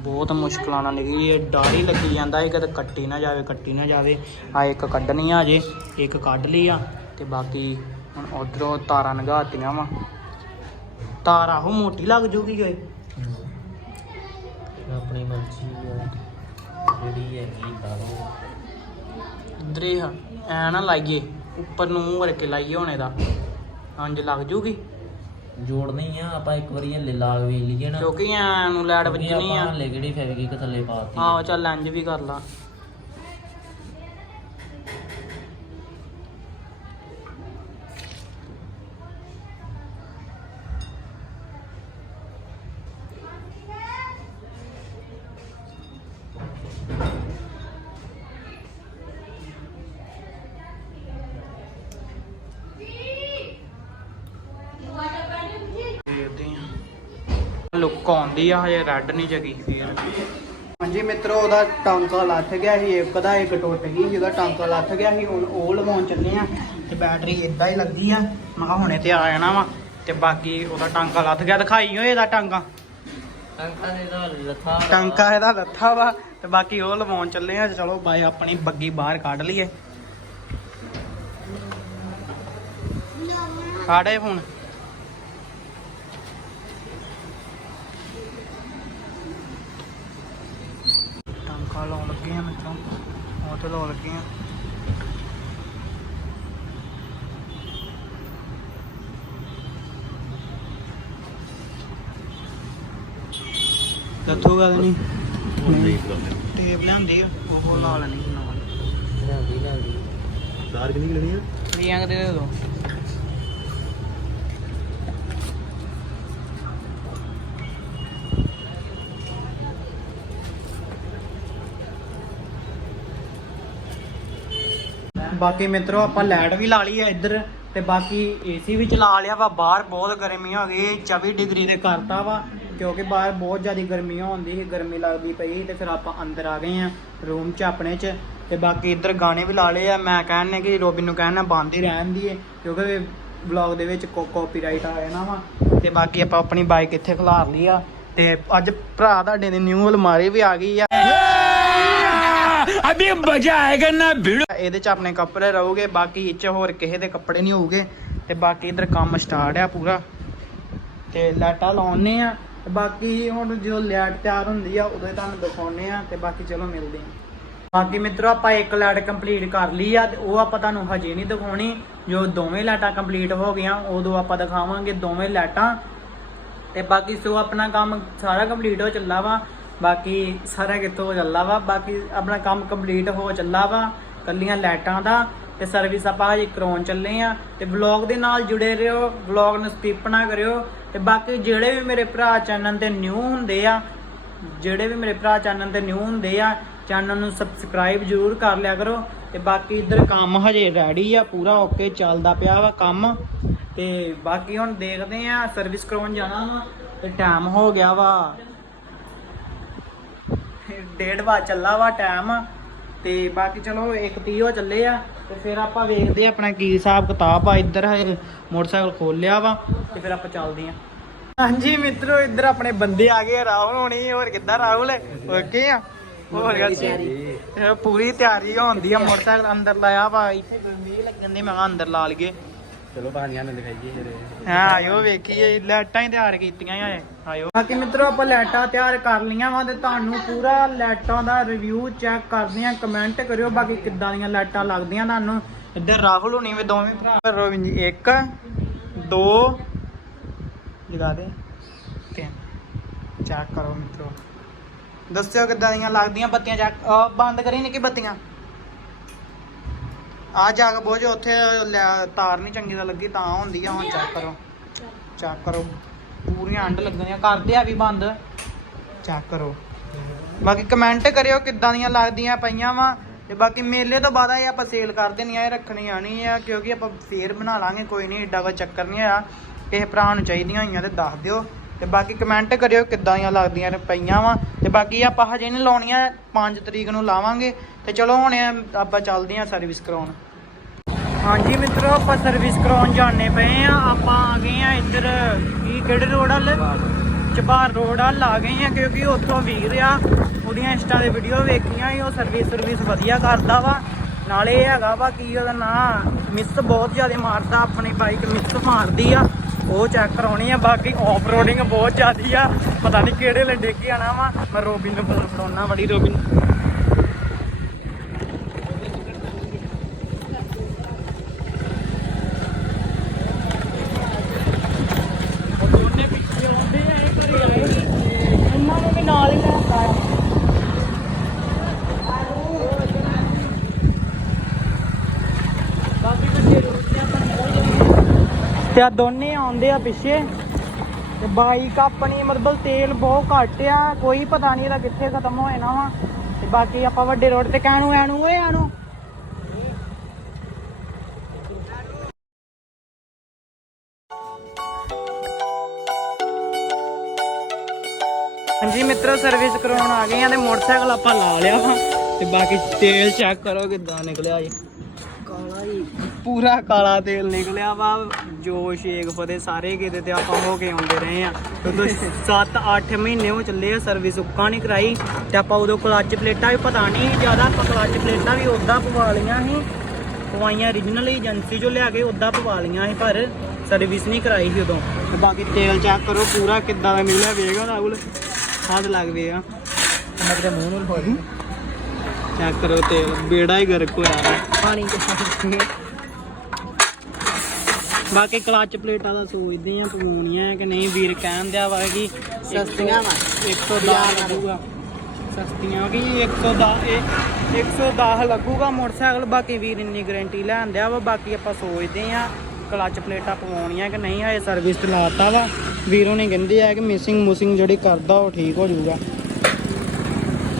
ਬਹੁਤ ਮੁਸ਼ਕਲਾਂ ਨਾਲ ਨਿਕਲੀ ਇਹ ਡਰ ਹੀ ਲੱਗੀ ਜਾਂਦਾ, ਇਹ ਕਦੇ ਕੱਟੀ ਨਾ ਜਾਵੇ, ਕੱਟੀ ਨਾ ਜਾਵੇ। ਆ ਇੱਕ ਕੱਢਣੀ ਆ ਅਜੇ ਇੱਕ ਕੱਢ ਲਈ ਆ, ਤੇ ਬਾਕੀ ਹੁਣ ਉਧਰੋਂ ਤਾਰਾਂ ਨਗਾਤੀਆਂ ਵਾ। ਤਾਰ ਆਹੋ ਮੋਟੀ ਲੱਗ ਜੂਗੀ ਓਏ। ਆਪਣੀ ਮਰਜ਼ੀ ਆ। ਜਿਹੜੀ ਹੈਗੀ ਬਾਹਰੋਂ ਇੱਧਰ ਹੀ ਐ ਨਾ ਲਾਈਏ ਉੱਪਰ ਨੂੰ ਮੂੰਹ ਕਰਕੇ ਲਾਈਏ ਹੁਣ ਇਹਦਾ। ਅੰਜ ਲੱਗ ਜੂਗੀ। ਜੋੜਨੀ ਆ ਆਪਾਂ ਇੱਕ ਵਾਰੀ ਹਲੇ ਲਾਗ ਵੇਖ ਲਈਏ ਨਾ। ਕਿਉਂਕਿ ਐ ਨੂੰ ਲੈਟ ਵੱਜਣੀ ਆ। ਹਲੇ ਕਿਹੜੀ ਫੈਬਰਿਕ ਥੱਲੇ ਪਾਤੀ। ਆਹੋ ਚੱਲ ਇੰਜ ਵੀ ਕਰ ਲਾ। ਆਉਂਦੀ ਆ ਹਜੇ ਰੈੱਡ ਨਹੀਂ ਜਗੀ ਹਾਂਜੀ ਮਿੱਤਰੋ ਉਹਦਾ ਟਾਂਕਾ ਲੱਥ ਗਿਆ ਸੀ ਇੱਕ ਦਾ ਇੱਕ ਟੁੱਟ ਗਈ ਸੀ ਉਹਦਾ ਟਾਂਕਾ ਲੱਥ ਗਿਆ ਸੀ ਹੁਣ ਉਹ ਲਵਾਉਣ ਚੱਲੇ ਆ ਤੇ ਬੈਟਰੀ ਇਦਾਂ ਹੀ ਲੱਗੀ ਆ। ਮੈਂ ਕਿਹਾ ਹੁਣੇ ਤੇ ਆ ਜਾਣਾ ਵਾ ਤੇ ਬਾਕੀ ਉਹਦਾ ਟਾਂਕਾ ਲੱਥ ਗਿਆ। ਦਿਖਾਈ ਓਏ ਇਹਦਾ ਟਾਂਕਾ। ਟੰਕਾ ਲੱਥਾ ਇਹਦਾ ਲੱਥਾ ਵਾ ਤੇ ਬਾਕੀ ਉਹ ਲਵਾਉਣ ਚੱਲੇ ਆ ਚਲੋ ਬਾਈ ਆਪਣੀ ਬੱਗੀ ਬਾਹਰ ਕੱਢ ਲਈਏ। ਕਾੜੇ ਹੁਣ। ਟਾਂਕਾ ਲਾਉਣ ਲੱਗੇ ਆ ਮਿੱਤਰੋ। ਉਹ ਤੇ ਲਾਉਣ ਲੱਗੇ ਆ ਦੱਥੋ ਗੱਲ ਨਹੀਂ ਟੇਪ ਲਿਆਂਦੀ ਆ, ਉਹ ਲਾ ਲੈਣੀ ਨਾਲ ਲਿਆਂਦੀ ਲਿਆਂਦੀ। ਦਾਰ ਕਿੰਨੀ ਲੈਣੀ ਆ? ਵੀਆਂ ਕਦੇ ਦੇ ਦੋ। ਬਾਕੀ ਮਿੱਤਰੋ ਆਪਾਂ ਲਾਈਟ ਵੀ ਲਾ ਲਈ ਆ ਇੱਧਰ ਤੇ ਬਾਕੀ ਏਸੀ ਵੀ ਚਲਾ ਲਿਆ ਵਾ, ਬਾਹਰ ਬਹੁਤ ਗਰਮੀ ਹੋ ਗਈ 24 ਡਿਗਰੀ ਦੇ ਕਰਤਾ ਵਾ, ਕਿਉਂਕਿ ਬਾਹਰ ਬਹੁਤ ਜ਼ਿਆਦਾ ਗਰਮੀ ਹੁੰਦੀ ਸੀ, ਗਰਮੀ ਲੱਗਦੀ ਪਈ ਸੀ ਤੇ ਫਿਰ ਆਪਾਂ ਅੰਦਰ ਆ ਗਏ ਆ ਰੂਮ 'ਚ ਆਪਣੇ 'ਚ ਤੇ ਬਾਕੀ ਇੱਧਰ ਗਾਣੇ ਵੀ ਲਾ ਲਏ ਆ, ਮੈਂ ਕਹਿੰਨੇ ਕਿ ਰੋਬਿਨ ਨੂੰ ਕਹਿਣਾ ਬੰਦ ਹੀ ਰਹਿਣ ਦੀ ਕਿਉਂਕਿ ਵਲੌਗ ਦੇ ਵਿੱਚ ਕਾਪੀਰਾਈਟ ਆ ਜਾਣਾ ਵਾ ਤੇ ਬਾਕੀ ਆਪਾਂ ਆਪਣੀ ਬਾਈਕ ਇੱਥੇ ਖਿਲਾਰ ਲਈ ਆ ਤੇ ਅੱਜ ਭਰਾ ਤੁਹਾਡੇ ਦੀ ਨਿਊ ਅਲਮਾਰੀ ਵੀ ਆ ਗਈ ਆ। ਅਭੀ ਮਜ਼ਾ ਆਏਗਾ ਨਾ, ਭੀੜ। ਇਹਦੇ ਚ ਆਪਣੇ ਕੱਪੜੇ ਰਹੋਗੇ, ਬਾਕੀ ਇੱਚ ਹੋਰ ਕਿਸੇ ਦੇ ਕੱਪੜੇ ਨਹੀਂ ਹੋਊਗੇ। ਤੇ ਬਾਕੀ ਇਧਰ ਕੰਮ ਸਟਾਰਟ ਆ ਪੂਰਾ। ਤੇ ਲਾਈਟਾਂ ਲਾਉਣੇ ਆ, ਤੇ ਬਾਕੀ ਹੁਣ ਜਦੋਂ ਲਾਈਟ ਤਿਆਰ ਹੁੰਦੀ ਆ, ਉਦੋਂ ਤੁਹਾਨੂੰ ਦਿਖਾਉਣੇ ਆ, ਤੇ ਬਾਕੀ ਚਲੋ ਮਿਲਦੇ ਆ। ਬਾਕੀ ਮਿੱਤਰੋ, ਆਪਾਂ ਇੱਕ ਲਾਈਟ ਕੰਪਲੀਟ ਕਰ ਲਈ ਆ, ਤੇ ਉਹ ਆਪਾਂ ਤੁਹਾਨੂੰ ਹਜੇ ਨਹੀਂ ਦਿਖਾਉਣੀ। ਜੋ ਦੋਵੇਂ ਲਾਈਟਾਂ ਕੰਪਲੀਟ ਹੋ ਗਈਆਂ, ਉਦੋਂ ਆਪਾਂ ਦਿਖਾਵਾਂਗੇ ਦੋਵੇਂ ਲਾਈਟਾਂ। ਤੇ ਬਾਕੀ ਸੋ ਆਪਣਾ ਕੰਮ ਸਾਰਾ ਕੰਪਲੀਟ ਹੋ ਚੱਲਾ ਵਾ। ਬਾਕੀ ਸਾਰਾ ਕਿੱਥੋਂ ਹੋ ਚੱਲਾ ਵਾ, ਬਾਕੀ ਆਪਣਾ ਕੰਮ ਕੰਪਲੀਟ ਹੋ ਚੱਲਾ ਵਾ, ਕੱਲੀਆਂ ਲਾਈਟਾਂ ਦਾ ਤੇ ਸਰਵਿਸ ਆਪਾਂ ਹਜੇ ਕਰਾਉਣ ਚੱਲੇ ਆ ਤੇ ਵਲੌਗ ਦੇ ਨਾਲ ਜੁੜੇ ਰਹੋ ਵਲੌਗ ਨੂੰ ਸਕਿਪ ਨਾ ਕਰਿਓ ਤੇ ਬਾਕੀ ਜਿਹੜੇ ਵੀ ਮੇਰੇ ਭਰਾ ਚੈਨਲ ਤੇ ਨਿਊ ਹੁੰਦੇ ਆ, ਜਿਹੜੇ ਵੀ ਮੇਰੇ ਭਰਾ ਚੈਨਲ ਤੇ ਨਿਊ ਹੁੰਦੇ ਆ ਚੈਨਲ ਨੂੰ ਸਬਸਕ੍ਰਾਈਬ ਜ਼ਰੂਰ ਕਰ ਲਿਆ ਕਰੋ ਤੇ ਬਾਕੀ ਇੱਧਰ ਕੰਮ ਹਜੇ ਰੈਡੀ ਆ, ਪੂਰਾ ਓਕੇ ਚੱਲਦਾ ਪਿਆ ਵਾ ਕੰਮ ਤੇ ਬਾਕੀ ਹੁਣ ਦੇਖਦੇ ਆ ਸਰਵਿਸ ਕਰਾਉਣ ਜਾਣਾ ਵਾ ਤੇ ਟਾਈਮ ਹੋ ਗਿਆ ਵਾ। ਡੇਢ ਵਜੇ ਚੱਲਾ ਵਾ ਟਾਈਮ ਤੇ ਬਾਕੀ ਚਲੋ 1:30 ਹੋ ਚੱਲੇ ਆ। ਤੇ ਫਿਰ ਆਪਾਂ ਵੇਖਦੇ ਆ ਆਪਣਾ ਕੀ ਹਿਸਾਬ ਕਿਤਾਬ ਆ। ਇੱਧਰ ਹਜੇ ਮੋਟਰਸਾਈਕਲ ਖੋਲਿਆ ਵਾ ਤੇ ਫਿਰ ਆਪਾਂ ਚੱਲਦੇ ਆ। ਹਾਂਜੀ ਮਿੱਤਰੋ, ਇੱਧਰ ਆਪਣੇ ਬੰਦੇ ਆ ਗਏ ਰਾਹੁਲ ਹੋਣੀ। ਹੋਰ ਕਿੱਦਾਂ ਰਾਹੁਲ? ਓਕੇ ਆ? ਹੋਰ ਗੱਲ ਪੂਰੀ ਤਿਆਰੀ ਹੁੰਦੀ ਆ। ਮੋਟਰਸਾਈਕਲ ਅੰਦਰ ਲਾਇਆ ਵਾ। ਇੱਥੇ ਗਰਮੀ ਲੱਗਣ ਦੀ ਮੈਂ ਕਿਹਾ ਅੰਦਰ ਲਾ ਲਈਏ। ਚਲੋ ਬਾਣੀਆਂ ਨੇ ਦਿਖਾਈਏ ਹਾਂ ਆਇਓ ਵੇਖੀਏ ਲਾਈਟਾਂ ਹੀ ਤਿਆਰ ਕੀਤੀਆਂ ਆ ਆਇਓ। ਬਾਕੀ ਮਿੱਤਰੋ ਆਪਾਂ ਲਾਈਟਾਂ ਤਿਆਰ ਕਰ ਲੀਆਂ ਵਾ ਤੇ ਤੁਹਾਨੂੰ ਪੂਰਾ ਲਾਈਟਾਂ ਦਾ ਰਿਵਿਊ ਚੈੱਕ ਕਰਦੇ ਆ ਕਮੈਂਟ ਕਰਿਓ ਬਾਕੀ ਕਿੱਦਾਂ ਦੀਆਂ ਲਾਈਟਾਂ ਲੱਗਦੀਆਂ ਤੁਹਾਨੂੰ। ਇੱਧਰ ਰਾਹੁਲ ਹੋਣੀ ਵੀ ਦੋਵੇਂ ਭਰਾ। ਰੋਵਿੰਦ ਜੀ ਇੱਕ ਦੋ ਲਗਾ ਦੇ। ਤਿੰਨ ਚੈੱਕ ਕਰੋ ਮਿੱਤਰੋ। ਦੱਸਿਓ ਕਿੱਦਾਂ ਦੀਆਂ ਲੱਗਦੀਆਂ ਬੱਤੀਆਂ ਚੈੱਕ ਬੰਦ ਕਰੀ ਨੀ ਕਿ ਬੱਤੀਆਂ। ਆ ਜਾਗ ਬੋਝ, ਉੱਥੇ ਲੈ- ਤਾਰ ਨਹੀਂ ਚੰਗੀ ਤਾਂ ਲੱਗੀ, ਤਾਂ ਹੁੰਦੀ ਆ, ਹੁਣ ਚੈੱਕ ਕਰੋ। ਚੈੱਕ ਕਰੋ। ਪੂਰੀਆਂ ਅੰਡ ਲੱਗਣੀਆਂ ਕਰਦੇ ਆ ਵੀ ਬੰਦ। ਚੈੱਕ ਕਰੋ। ਬਾਕੀ ਕਮੈਂਟ ਕਰਿਓ ਕਿੱਦਾਂ ਦੀਆਂ ਲੱਗਦੀਆਂ ਪਈਆਂ ਵਾ। ਤੇ ਬਾਕੀ ਮੇਲੇ ਤੋਂ ਬਾਅਦ ਇਹ ਆਪਾਂ ਸੇਲ ਕਰ ਦੇਣੀਆਂ ਇਹ ਰੱਖਣੀਆਂ ਨਹੀਂ ਆ, ਕਿਉਂਕਿ ਆਪਾਂ ਫੇਰ ਬਣਾ ਲਾਂਗੇ, ਕੋਈ ਨਹੀਂ, ਏਡਾ ਕੋਈ ਚੱਕਰ ਨਹੀਂ ਆ। ਕਿਸੇ ਭਰਾ ਨੂੰ ਚਾਹੀਦੀਆਂ ਹੋਈਆਂ ਤੇ ਦੱਸ ਦਿਓ। ਤੇ ਬਾਕੀ ਕਮੈਂਟ ਕਰਿਓ ਕਿੱਦਾਂ ਦੀਆਂ ਲੱਗਦੀਆਂ ਨੇ ਪਈਆਂ ਵਾ। ਤੇ ਬਾਕੀ ਆਪਾਂ ਹਜੇ ਨਹੀਂ ਲਾਉਣੀਆਂ 5 ਤਰੀਕ ਨੂੰ ਲਾਵਾਂਗੇ। ਤੇ ਚਲੋ ਹੁਣ ਇਹ ਆਪਾਂ ਚੱਲਦੇ ਹਾਂ ਸਰਵਿਸ ਕਰਾਉਣ। ਹਾਂਜੀ ਮਿੱਤਰੋ, ਆਪਾਂ ਸਰਵਿਸ ਕਰਾਉਣ ਜਾਣੇ ਪਏ ਆ ਆਪਾਂ ਆ ਗਏ ਆ ਇੱਧਰ, ਕੀ ਕਿਹੜੇ ਰੋਡ ਵੱਲ? ਚਬਾਰ ਰੋਡ ਵੱਲ ਆ ਗਏ ਆ ਕਿਉਂਕਿ ਉੱਥੋਂ ਵੀਰ ਆ, ਉਹਦੀਆਂ ਇੰਸਟਾ ਦੇ ਵੀਡੀਓ ਵੇਖੀਆਂ ਸੀ, ਉਹ ਸਰਵਿਸ ਸਰਵਿਸ ਵਧੀਆ ਕਰਦਾ ਵਾ। ਨਾਲੇ ਇਹ ਹੈਗਾ ਵਾ ਕੀ ਉਹਦਾ ਨਾਂ ਮਿਸ ਬਹੁਤ ਜ਼ਿਆਦਾ ਮਾਰਦਾ, ਆਪਣੀ ਬਾਈਕ ਮਿਸ ਮਾਰਦੀ ਆ। ਉਹ ਚੈੱਕ ਕਰਾਉਣੀ ਆ, ਬਾਕੀ ਆਫ ਰੋਡਿੰਗ ਬਹੁਤ ਜ਼ਿਆਦੀ ਆ। ਪਤਾ ਨਹੀਂ ਕਿਹੜੇ ਲੱਡੇ ਡਿੱਗ ਕੇ ਆਣਾ ਵਾ। ਮੈਂ ਰੋਬਿਨ ਨੂੰ ਫੋਨ ਫੜਾਉਣਾ ਬੜੀ ਰੋਬਿਨ ਉਹ ਦੋਨੇ ਪਿੱਛੇ ਆਉਂਦੇ ਆ ਇਹ ਘਰੇ ਆਏ ਨੀ। ਉਹਨਾਂ ਨੂੰ ਵੀ ਨਾਲ ਹੀ ਲੈ ਆਇਆ ਬਾਕੀ ਵੱਡੇ ਰੋਡ ਤੇ ਆਪਾਂ ਨਿਕਲ ਜਾਈਏ। ਤੇ ਆ ਦੋਨੇ ਆਉਂਦੇ ਆ ਪਿੱਛੇ। ਤੇ ਬਾਈਕ ਆਪਣੀ ਮਤਲਬ ਤੇਲ ਬਹੁਤ ਘੱਟ ਆ, ਕੋਈ ਪਤਾ ਨਹੀਂ ਇਹਦਾ ਕਿੱਥੇ ਖਤਮ ਹੋ ਜਾਣਾ ਵਾ। ਤੇ ਬਾਕੀ ਆਪਾਂ ਵੱਡੇ ਰੋਡ ਤੇ ਕਹਿਣੂ ਐਣੂ, ਓਏ ਐਣੂ। ਹਾਂਜੀ ਮਿੱਤਰੋ ਸਰਵਿਸ ਕਰਾਉਣ ਆ ਗਏ ਆ ਤੇ ਮੋਟਰਸਾਈਕਲ ਆਪਾਂ ਲਾ ਲਿਆ ਵਾ। ਤੇ ਬਾਕੀ ਤੇਲ ਚੈੱਕ ਕਰੋ ਕਿਦਾਂ ਨਿਕਲਿਆ ਜੀ। ਕਾਲਾ ਪੂਰਾ ਕਾਲਾ ਤੇਲ ਨਿਕਲਿਆ ਵਾ ਜੋ ਸ਼ੇਖ ਫਤੇ ਸਾਰੇ ਕਿਤੇ ਤੇ ਆਪਾਂ ਹੋ ਕੇ ਆਉਂਦੇ ਰਹੇ ਆ ਉਦੋਂ 7-8 ਮਹੀਨੇ ਹੋ ਚੱਲੇ ਆ ਸਰਵਿਸ ਉੱਕਾ ਨਹੀਂ ਕਰਾਈ ਤੇ ਆਪਾਂ ਉਦੋਂ ਕਲੱਚ ਪਲੇਟਾਂ ਵੀ ਪਤਾ ਨਹੀਂ ਜ਼ਿਆਦਾ ਆਪਾਂ ਕਲੱਚ ਪਲੇਟਾਂ ਵੀ ਉਦਾਂ ਪਵਾ ਲਈਆਂ ਸੀ। ਪਵਾਈਆਂ origignal ਏਜੰਸੀ ਚੋਂ ਲਿਆ ਕੇ ਉਦਾਂ ਪਵਾ ਲਈਆਂ ਸੀ ਪਰ ਸਰਵਿਸ ਨਹੀਂ ਕਰਾਈ ਸੀ ਉਦੋਂ। ਤੇ ਬਾਕੀ ਤੇਲ ਚੈੱਕ ਕਰੋ ਪੂਰਾ ਕਿੱਦਾਂ ਦਾ ਨਿਕਲਿਆ ਵੇਗਾ ਰਾਹੁਲ ਹੱਥ ਲੱਗ ਵੇਗਾ ਮੈਂ ਕਿਤੇ ਮੂੰਹ ਨੂੰ ਫੋੜੀ ਚੈੱਕ ਕਰੋ ਤੇਲ ਬੇੜਾ ਹੀ ਗਰਕ ਹੋਇਆ। ਪਾਣੀ ਚ ਬਾਕੀ ਕਲੱਚ ਪਲੇਟਾਂ ਦਾ ਸੋਚਦੇ ਆ ਪਵਾਉਣੀਆਂ ਕਿ ਨਹੀਂ ਵੀਰ ਕਹਿਣ ਦਿਆ ਵਾ ਕਿ ਸਸਤੀਆਂ ਵਾ। 110 ਲੱਗੂਗਾ। ਸਸਤੀਆਂ ਕਿ 110 ਇਹ 110 ਲੱਗੂਗਾ ਮੋਟਰਸਾਈਕਲ ਬਾਕੀ ਵੀਰ ਇੰਨੀ ਗਾਰੰਟੀ ਲੈਣ ਦਿਆ ਵਾ ਬਾਕੀ ਆਪਾਂ ਸੋਚਦੇ ਆ ਕਲੱਚ ਪਲੇਟਾਂ ਪਵਾਉਣੀਆਂ ਕਿ ਨਹੀਂ ਹਜੇ ਸਰਵਿਸ ਤੇ ਲਾਤਾ ਵਾ। ਵੀਰੋਂ ਨੇ ਕਹਿੰਦੇ ਆ ਕਿ ਮਿਸਿੰਗ ਮੁਸਿੰਗ ਜਿਹੜੀ ਕਰਦਾ ਉਹ ਠੀਕ ਹੋ ਜਾਊਗਾ।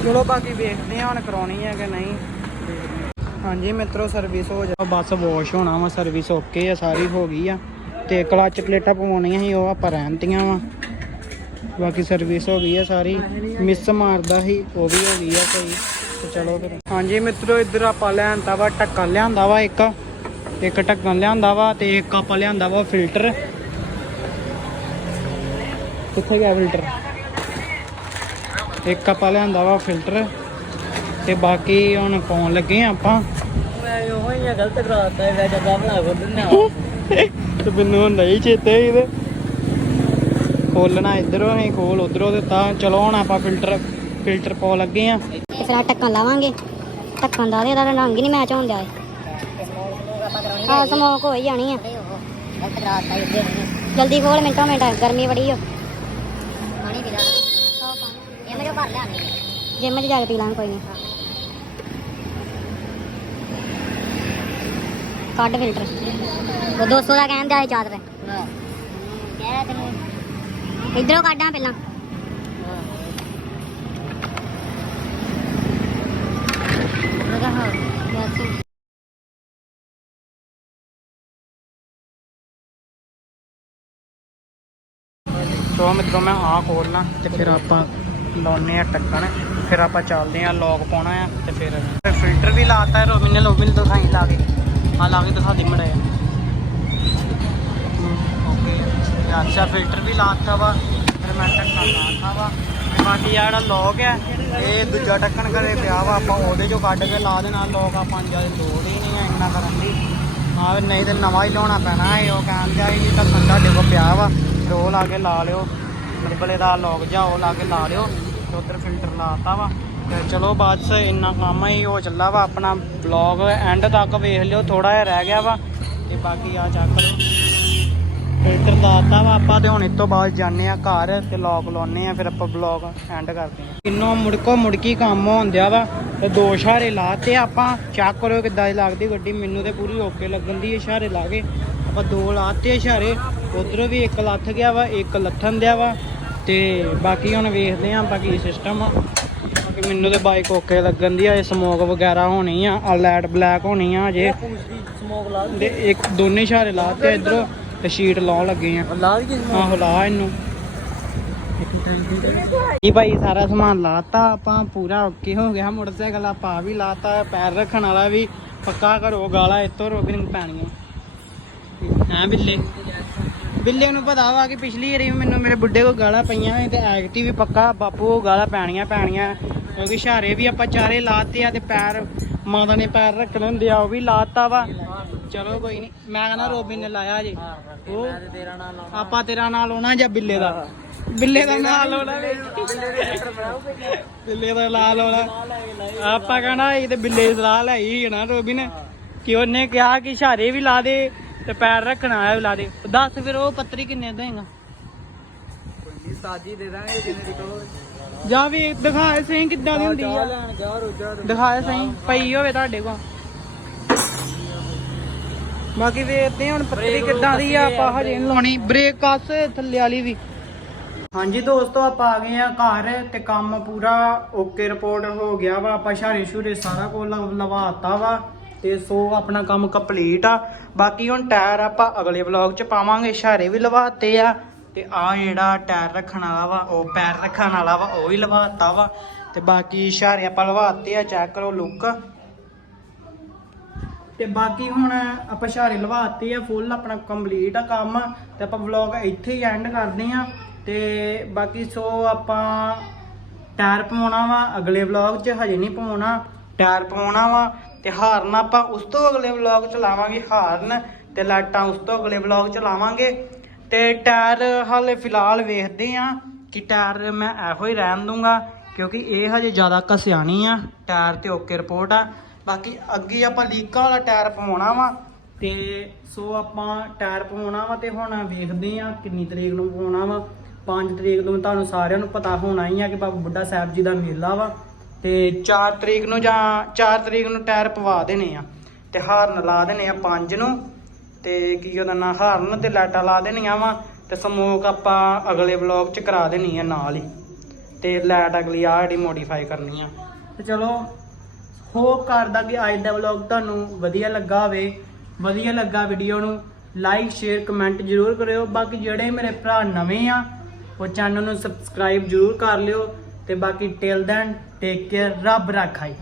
ਚਲੋ ਬਾਕੀ ਵੇਖਦੇ ਆ ਹੁਣ ਕਰਾਉਣੀ ਹੈ ਕਿ ਨਹੀਂ। ਹਾਂਜੀ ਮਿੱਤਰੋ ਸਰਵਿਸ ਹੋ ਜਾ ਬਸ ਵਾਸ਼ ਹੋਣਾ ਵਾ ਸਰਵਿਸ ਓਕੇ ਆ, ਸਾਰੀ ਹੋ ਗਈ ਆ। ਤੇ ਕਲਚ ਪਲੇਟਾਂ ਪਵਾਉਣੀਆਂ ਸੀ, ਉਹ ਆਪਾਂ ਰਹਿਣਤੀਆਂ ਵਾ। ਬਾਕੀ ਸਰਵਿਸ ਹੋ ਗਈ ਆ ਸਾਰੀ। ਮਿਸ ਮਾਰਦਾ ਸੀ, ਉਹ ਵੀ ਹੋ ਗਈ ਆ ਕੋਈ। ਤੇ ਚਲੋ ਫਿਰ। ਹਾਂਜੀ ਮਿੱਤਰੋ, ਇੱਧਰ ਆਪਾਂ ਲਿਆਂਦਾ ਵਾ ਢੱਕਣ ਲਿਆਂਦਾ ਵਾ ਇੱਕ। ਇੱਕ ਢੱਕਣ ਲਿਆਂਦਾ ਵਾ ਤੇ ਇੱਕ ਆਪਾਂ ਲਿਆਂਦਾ ਵਾ ਫਿਲਟਰ ਕਿੱਥੇ ਗਿਆ ਫਿਲਟਰ ਇੱਕ ਆਪਾਂ ਲਿਆਂਦਾ ਵਾ ਫਿਲਟਰ ਤੇ ਬਾਕੀ ਹੁਣ ਪਾਉਣ ਲੱਗੇ ਆ ਆਪਾਂ। ਮੈਂ ਉਹ ਹੀ ਆ ਗਲਤ ਕਰਾਤਾ ਹੈ ਵੈਜਾ ਬਣਾ ਬੰਦਨਾ ਤੇ ਮੈਨੂੰ ਨਹੀਂ ਚੇਤੇ ਇਹਦੇ ਖੋਲਣਾ ਇਧਰੋਂ ਨਹੀਂ ਖੋਲ ਉਧਰੋਂ ਦਿੱਤਾ ਚਲੋ ਹੁਣ ਆਪਾਂ ਫਿਲਟਰ ਫਿਲਟਰ ਪਾਉਣ ਲੱਗੇ ਆ। ਤੇ ਫਿਰ ਆਹ ਢੱਕਣ ਲਾਵਾਂਗੇ। ਢੱਕਣ ਦਾ ਤੇ ਇਹਦਾ ਤਾਂ ਰੰਗ ਹੀ ਨਹੀਂ ਮੈਚ ਹੋਣ ਦਿਆ ਹਾਂ ਸਮੋਕ ਹੋ ਹੀ ਜਾਣੀ ਆ। ਜਲਦੀ ਖੋਲ ਮਿੰਟੋ ਮਿੰਟ ਗਰਮੀ ਬੜੀ ਓ। ਪਾਣੀ ਪੀ ਲਾ। ਮੈਂ ਜਿੰਮ 'ਚ ਜਾ ਕੇ ਪੀ ਲਾਂਗੇ ਕੋਈ ਨਹੀਂ। ਕੱਢ ਫਿਲਟਰ। ਉਹ 200 ਦਾ ਕਹਿੰਦੇ ਆ ਚਾਦਰ। ਕਹਿ ਤੈਨੂੰ। ਇਧਰੋਂ ਕੱਢਾਂ ਪਹਿਲਾਂ। ਹਾਂ ਸੋ ਮਿੱਤਰੋ ਮੈਂ ਆ ਖੋਲਣਾ ਤੇ ਫਿਰ ਆਪਾਂ ਲਾਉਨੇ ਆ ਟੱਕਣ। ਫਿਰ ਆਪਾਂ ਚੱਲਦੇ ਆ ਲੌਕ ਪਾਉਣਾ ਆ ਤੇ ਫਿਰ ਫਿਲਟਰ ਵੀ ਲਾਤਾ ਹੈ ਰੋਮਿਨ ਨੇ ਲੋਬਿਨ ਦਿਖਾਈ ਲਾ ਕੇ। ਆ ਲਾ ਕੇ ਦਿਖਾ ਦੇ ਮੜਿਆ ਓਕੇ। ਅੱਛਾ, ਫਿਲਟਰ ਵੀ ਲਾਤਾ ਵਾ ਫਿਰ ਮੈਂ ਟੱਕਣ ਲਾਤਾ ਵਾ। ਬਾਕੀ ਆਹ ਜਿਹੜਾ ਲੋਕ ਆ, ਇਹ ਦੂਜਾ ਟੱਕਣ ਘਰੇ ਪਿਆ ਵਾ, ਆਪਾਂ ਉਹਦੇ ਚੋਂ ਕੱਢ ਕੇ ਲਾ ਦੇਣਾ ਲੋਕ ਆਪਾਂ ਜ਼ਿਆਦਾ ਲੋੜ ਹੀ ਨਹੀਂ ਹੈ ਇੰਨਾ ਕਰਨ ਦੀ। ਹਾਂ ਨਹੀਂ ਤੇ ਨਵਾਂ ਹੀ ਲਾਉਣਾ ਪੈਣਾ ਹੈ ਉਹ ਕਹਿੰਦਾ ਸੀ ਵੀ ਢੱਕਣ ਤੁਹਾਡੇ ਕੋਲ ਪਿਆ ਵਾ, ਤੇ ਉਹ ਲਾ ਕੇ ਲਾ ਲਿਓ। ਮਰਬਲੇ ਦਾ ਲੋਕ ਜਾ ਉਹ ਲਾ ਕੇ ਲਾ ਲਿਓ। ਤੇ ਉਧਰ ਫਿਲਟਰ ਲਾਤਾ ਵਾ। ਤੇ ਚਲੋ ਬਸ ਇੰਨਾ ਕੰਮ ਹੀ ਹੋ ਚੱਲਾ ਵਾ, ਆਪਣਾ ਬਲੌਗ ਐਂਡ ਤੱਕ ਵੇਖ ਲਿਓ ਥੋੜਾ ਜਿਹਾ ਰਹਿ ਗਿਆ ਵਾ। ਤੇ ਬਾਕੀ ਆ ਚੱਕ ਲਓ। ਫਿਲਟਰ ਲਾਤਾ ਵਾ ਆਪਾਂ ਤੇ ਹੁਣ ਇਸ ਤੋਂ ਬਾਅਦ ਜਾਂਦੇ ਆ ਘਰ ਤੇ ਲੌਕ ਲਾਉਨੇ ਆ, ਫਿਰ ਆਪਾਂ ਬਲੌਗ ਐਂਡ ਕਰਦੇ ਆ। ਕਿੰਨੋ ਮੁੜਕੋ ਮੁੜਕੀ ਕੰਮ ਹੋਉਂਦਿਆ ਵਾ, ਤੇ ਦੋ ਸ਼ਾਰੇ ਲਾਤੇ ਆਪਾਂ। ਚੈੱਕ ਕਰੋ ਕਿੱਦਾਂ ਦੀ ਲੱਗਦੀ ਗੱਡੀ, ਮੈਨੂੰ ਤੇ ਪੂਰੀ ਓਕੇ ਲੱਗਣ ਦੀ ਇਸ਼ਾਰੇ ਲਾ ਕੇ। ਆਪਾਂ ਦੋ ਲਾਤੇ ਇਸ਼ਾਰੇ, ਉਧਰੋਂ ਵੀ ਇੱਕ ਲੱਥ ਗਿਆ ਵਾ, ਇੱਕ ਲੱਥਣ ਦਿਆ ਵਾ। ਤੇ ਬਾਕੀ ਹੁਣ ਵੇਖਦੇ ਆ ਬਾਕੀ ਸਿਸਟਮ ਆ। ਬਾਕੀ ਮੈਨੂੰ ਤੇ ਬਾਈਕ ਓਕੇ ਲੱਗਣ ਦੀ ਆ ਇਹ ਸਮੋਕ ਵਗੈਰਾ ਹੋਣੀ ਆ ਆ ਲਾਈਟ ਬਲੈਕ ਹੋਣੀ ਆ ਅਜੇ ਸਮੋਕ ਲਾ ਤੇ ਇੱਕ ਦੋਨੇ ਇਸ਼ਾਰੇ ਲਾਤੇ ਇਧਰੋਂ ਤੇ ਸ਼ੀਟ ਲਾਉਣ ਲੱਗੇ ਆ। ਲਾ ਦੀ ਆਹੋ ਲਾ ਇਹਨੂੰ। ਇਹ ਭਾਈ ਸਾਰਾ ਸਮਾਨ ਲਾਤਾ ਆਪਾਂ ਪੂਰਾ ਓਕੇ ਹੋ ਗਿਆ ਮੋਟਰਸਾਈਕਲ ਆਪਾਂ ਵੀ ਲਾਤਾ ਪੈਰ ਰੱਖਣ ਵਾਲਾ ਵੀ ਪੱਕਾ ਕਰੋ ਗਾਲਾ ਇਤੋਂ ਰੋਕਣੀ ਪੈਣੀਆਂ। ਹਾਂ ਬਿੱਲੇ। ਬਿੱਲੇ ਨੂੰ ਪਤਾ ਵਾ ਕਿ ਪਿਛਲੀ ਵਾਰੀ ਵੀ ਮੈਨੂੰ ਮੇਰੇ ਬੁੱਢੇ ਕੋ ਗਾਲਾਂ ਪਈਆਂ ਸੀ ਤੇ ਐਕਟੀ ਵੀ ਪੱਕਾ ਬਾਪੂ ਕੋ ਗਾਲਾਂ ਪੈਣੀਆਂ ਪੈਣੀਆਂ ਕਿਉਂਕਿ ਇਸ਼ਾਰੇ ਵੀ ਆਪਾਂ ਚਾਰੇ ਲਾਤੇ ਆ ਤੇ ਪੈਰ ਮਾਤਾ ਨੇ ਪੈਰ ਰੱਖਣੇ ਹੁੰਦੇ ਆ ਉਹ ਵੀ ਲਾਤਾ ਵਾ। ਚਲੋ ਕੋਈ ਨਹੀਂ ਮੈਂ ਕਹਿੰਦਾ ਰੋਬਿਨ ਨੇ ਲਾਇਆ ਜੇ। ਉਹ ਨਾਂ ਆਪਾਂ ਤੇਰਾ ਨਾਂ ਲਾਉਣਾ ਜਾਂ ਬਿੱਲੇ ਦਾ? ਬਿੱਲੇ ਦਾ ਨਾਂ ਲਾਉਣਾ। ਬਿੱਲੇ ਦਾ ਨਾਂ ਲਾਉਣਾ। ਆਪਾਂ ਕਹਣਾ ਇਹ ਤੇ ਬਿੱਲੇ ਦੀ ਸਲਾਹ ਲਈ ਹੈ ਨਾ ਰੋਬਿਨ। ਕਿ ਉਹਨੇ ਕਿਹਾ ਕਿ ਇਸ਼ਾਰੇ ਵੀ ਲਾ ਦੇ। ਤੇ ਪੈਰ ਰੱਖਣਾ ਆ ਵੀ ਲਾ ਦੇ। ਦੱਸ ਫਿਰ ਉਹ ਪੱਤਰੀ ਕਿੰਨੇ ਦੇਗਾ? ਸਾਜੀ ਦੇ ਦਾਂਗੇ ਜਿੰਨੇ ਦੀ ਕਹੋ। ਜਾ ਵੀ ਦਿਖਾਏ ਸਹੀ ਕਿੱਦਾਂ ਦੀ ਹੁੰਦੀ ਆ। ਲੈਣ ਜਾ ਰੋਜਾ ਦਿਖਾਏ ਸਹੀ ਪਈ ਹੋਵੇ ਤੁਹਾਡੇ ਕੋਲ। ਬਾਕੀ ਵੇਖਦੇ ਹਾਂ ਹੁਣ ਪੱਤਰੀ ਕਿੱਦਾਂ ਦੀ ਆ ਆਪਾਂ ਹਜੇ ਲਾਉਣੀ। ਬ੍ਰੇਕ ਕਸ ਥੱਲੇ ਵਾਲੀ ਵੀ। ਹਾਂਜੀ ਦੋਸਤੋ ਆਪਾਂ ਆ ਗਏ ਆ ਘਰ ਤੇ ਕੰਮ ਪੂਰਾ। ਓਕੇ ਰਿਪੋਰਟ ਹੋ ਗਿਆ ਵਾ। ਆਪਾਂ ਸ਼ਾਰੇ ਸ਼ੂਰੇ ਸਾਰਾ ਕੁਝ ਲ- ਲਵਾਤਾ ਵਾ। ਤੇ ਸੋ ਆਪਣਾ ਕੰਮ ਕੰਪਲੀਟ ਆ। ਬਾਕੀ ਹੁਣ ਟਾਇਰ ਆਪਾਂ ਅਗਲੇ ਵਲੌਗ ਚ ਪਾਵਾਂਗੇ ਇਸ਼ਾਰੇ ਵੀ ਲਵਾਤੇ ਆ। ਤੇ ਆ ਜਿਹੜਾ ਟਾਇਰ ਰੱਖਣ ਵਾਲਾ ਵਾ, ਉਹ ਪੈਰ ਰੱਖਣ ਵਾਲਾ ਵਾ, ਉਹ ਵੀ ਲਵਾਤਾ ਵਾ। ਤੇ ਬਾਕੀ ਇਸ਼ਾਰੇ ਆਪਾਂ ਲਵਾਤੇ ਆ ਚੈੱਕ ਕਰੋ ਲੁੱਕ ਤੇ ਬਾਕੀ ਹੁਣ ਆਪਾਂ ਸ਼ਾਰੇ ਲਵਾਤੇ ਆ ਫੁੱਲ ਆਪਣਾ ਕੰਪਲੀਟ ਆ ਕੰਮ। ਤੇ ਆਪਾਂ ਵਲੌਗ ਇੱਥੇ ਹੀ ਐਂਡ ਕਰਦੇ ਆ। ਤੇ ਬਾਕੀ ਸੋ ਆਪਾਂ ਟਾਇਰ ਪਵਾਉਣਾ ਵਾ, ਅਗਲੇ ਵਲੌਗ 'ਚ ਹਜੇ ਨਹੀਂ ਪਵਾਉਣਾ ਟਾਇਰ ਪਵਾਉਣਾ ਵਾ ਤੇ ਹਾਰਨ ਆਪਾਂ ਉਸ ਤੋਂ ਅਗਲੇ ਵਲੌਗ 'ਚ ਲਾਵਾਂਗੇ ਹਾਰਨ ਤੇ ਲਾਈਟਾਂ ਉਸ ਤੋਂ ਅਗਲੇ ਵਲੌਗ 'ਚ ਲਾਵਾਂਗੇ। ਤੇ ਟਾਇਰ ਹਾਲੇ ਫਿਲਹਾਲ ਵੇਖਦੇ ਆ ਕਿ ਟਾਇਰ ਮੈਂ ਇਹੋ ਹੀ ਰਹਿਣ ਦੂੰਗਾ ਕਿਉਂਕਿ ਇਹ ਹਜੇ ਜ਼ਿਆਦਾ ਘਸਿਆ ਨਹੀਂ ਆ, ਟਾਇਰ ਤੇ ਓਕੇ ਰਿਪੋਰਟ ਆ। ਬਾਕੀ ਅੱਗੇ ਆਪਾਂ ਲੀਕਾਂ ਵਾਲਾ ਟਾਇਰ ਪਵਾਉਣਾ ਵਾ ਤੇ ਸੋ ਆਪਾਂ ਟਾਇਰ ਪਵਾਉਣਾ ਵਾ ਤੇ ਹੁਣ ਵੇਖਦੇ ਆ ਕਿੰਨੀ ਤਰੀਕ ਨੂੰ ਪਵਾਉਣਾ ਵਾ। 5 ਤਰੀਕ ਨੂੰ ਤੁਹਾਨੂੰ ਸਾਰਿਆਂ ਨੂੰ ਪਤਾ ਹੋਣਾ ਹੀ ਆ ਕਿ ਬਾਬਾ ਬੁੱਢਾ ਸਾਹਿਬ ਜੀ ਦਾ ਮੇਲਾ ਵਾ। ਤੇ 4 ਤਰੀਕ ਨੂੰ ਜਾਂ 4 ਤਰੀਕ ਨੂੰ ਟਾਇਰ ਪਵਾ ਦੇਣੇ ਆ ਤੇ ਹਾਰਨ ਲਾ ਦੇਣੇ ਆ 5 ਨੂੰ ਤੇ ਕੀ ਉਹਦਾ ਨਾਂ, ਹਾਰਨ ਤੇ ਲਾਈਟਾਂ ਲਾ ਦੇਣੀਆਂ ਵਾ ਤੇ ਸਮੋਕ ਆਪਾਂ ਅਗਲੇ ਵਲੌਗ ਚ ਕਰਾ ਦੇਣੀ ਆ ਨਾਲ ਹੀ ਤੇ ਲਾਈਟ ਅਗਲੀ ਆ ਜਿਹੜੀ ਮੋਡੀਫਾਈ ਕਰਨੀ ਆ। ਤੇ ਚਲੋ ਹੋਪ ਕਰਦਾ ਕਿ ਅੱਜ ਦਾ ਵਲੌਗ ਤੁਹਾਨੂੰ ਵਧੀਆ ਲੱਗਾ ਹੋਵੇ, ਵਧੀਆ ਲੱਗਾ ਵੀਡੀਓ ਨੂੰ ਲਾਈਕ ਸ਼ੇਅਰ ਕਮੈਂਟ ਜ਼ਰੂਰ ਕਰਿਓ। ਬਾਕੀ ਜਿਹੜੇ ਮੇਰੇ ਭਰਾ ਨਵੇਂ ਆ, ਉਹ ਚੈਨਲ ਨੂੰ ਸਬਸਕ੍ਰਾਈਬ ਜ਼ਰੂਰ ਕਰ ਲਿਓ। ਤੇ ਬਾਕੀ ਟਿਲ ਦੈਨ ਟੇਕ ਕੇਅਰ ਰੱਬ ਰੱਖਾਈ।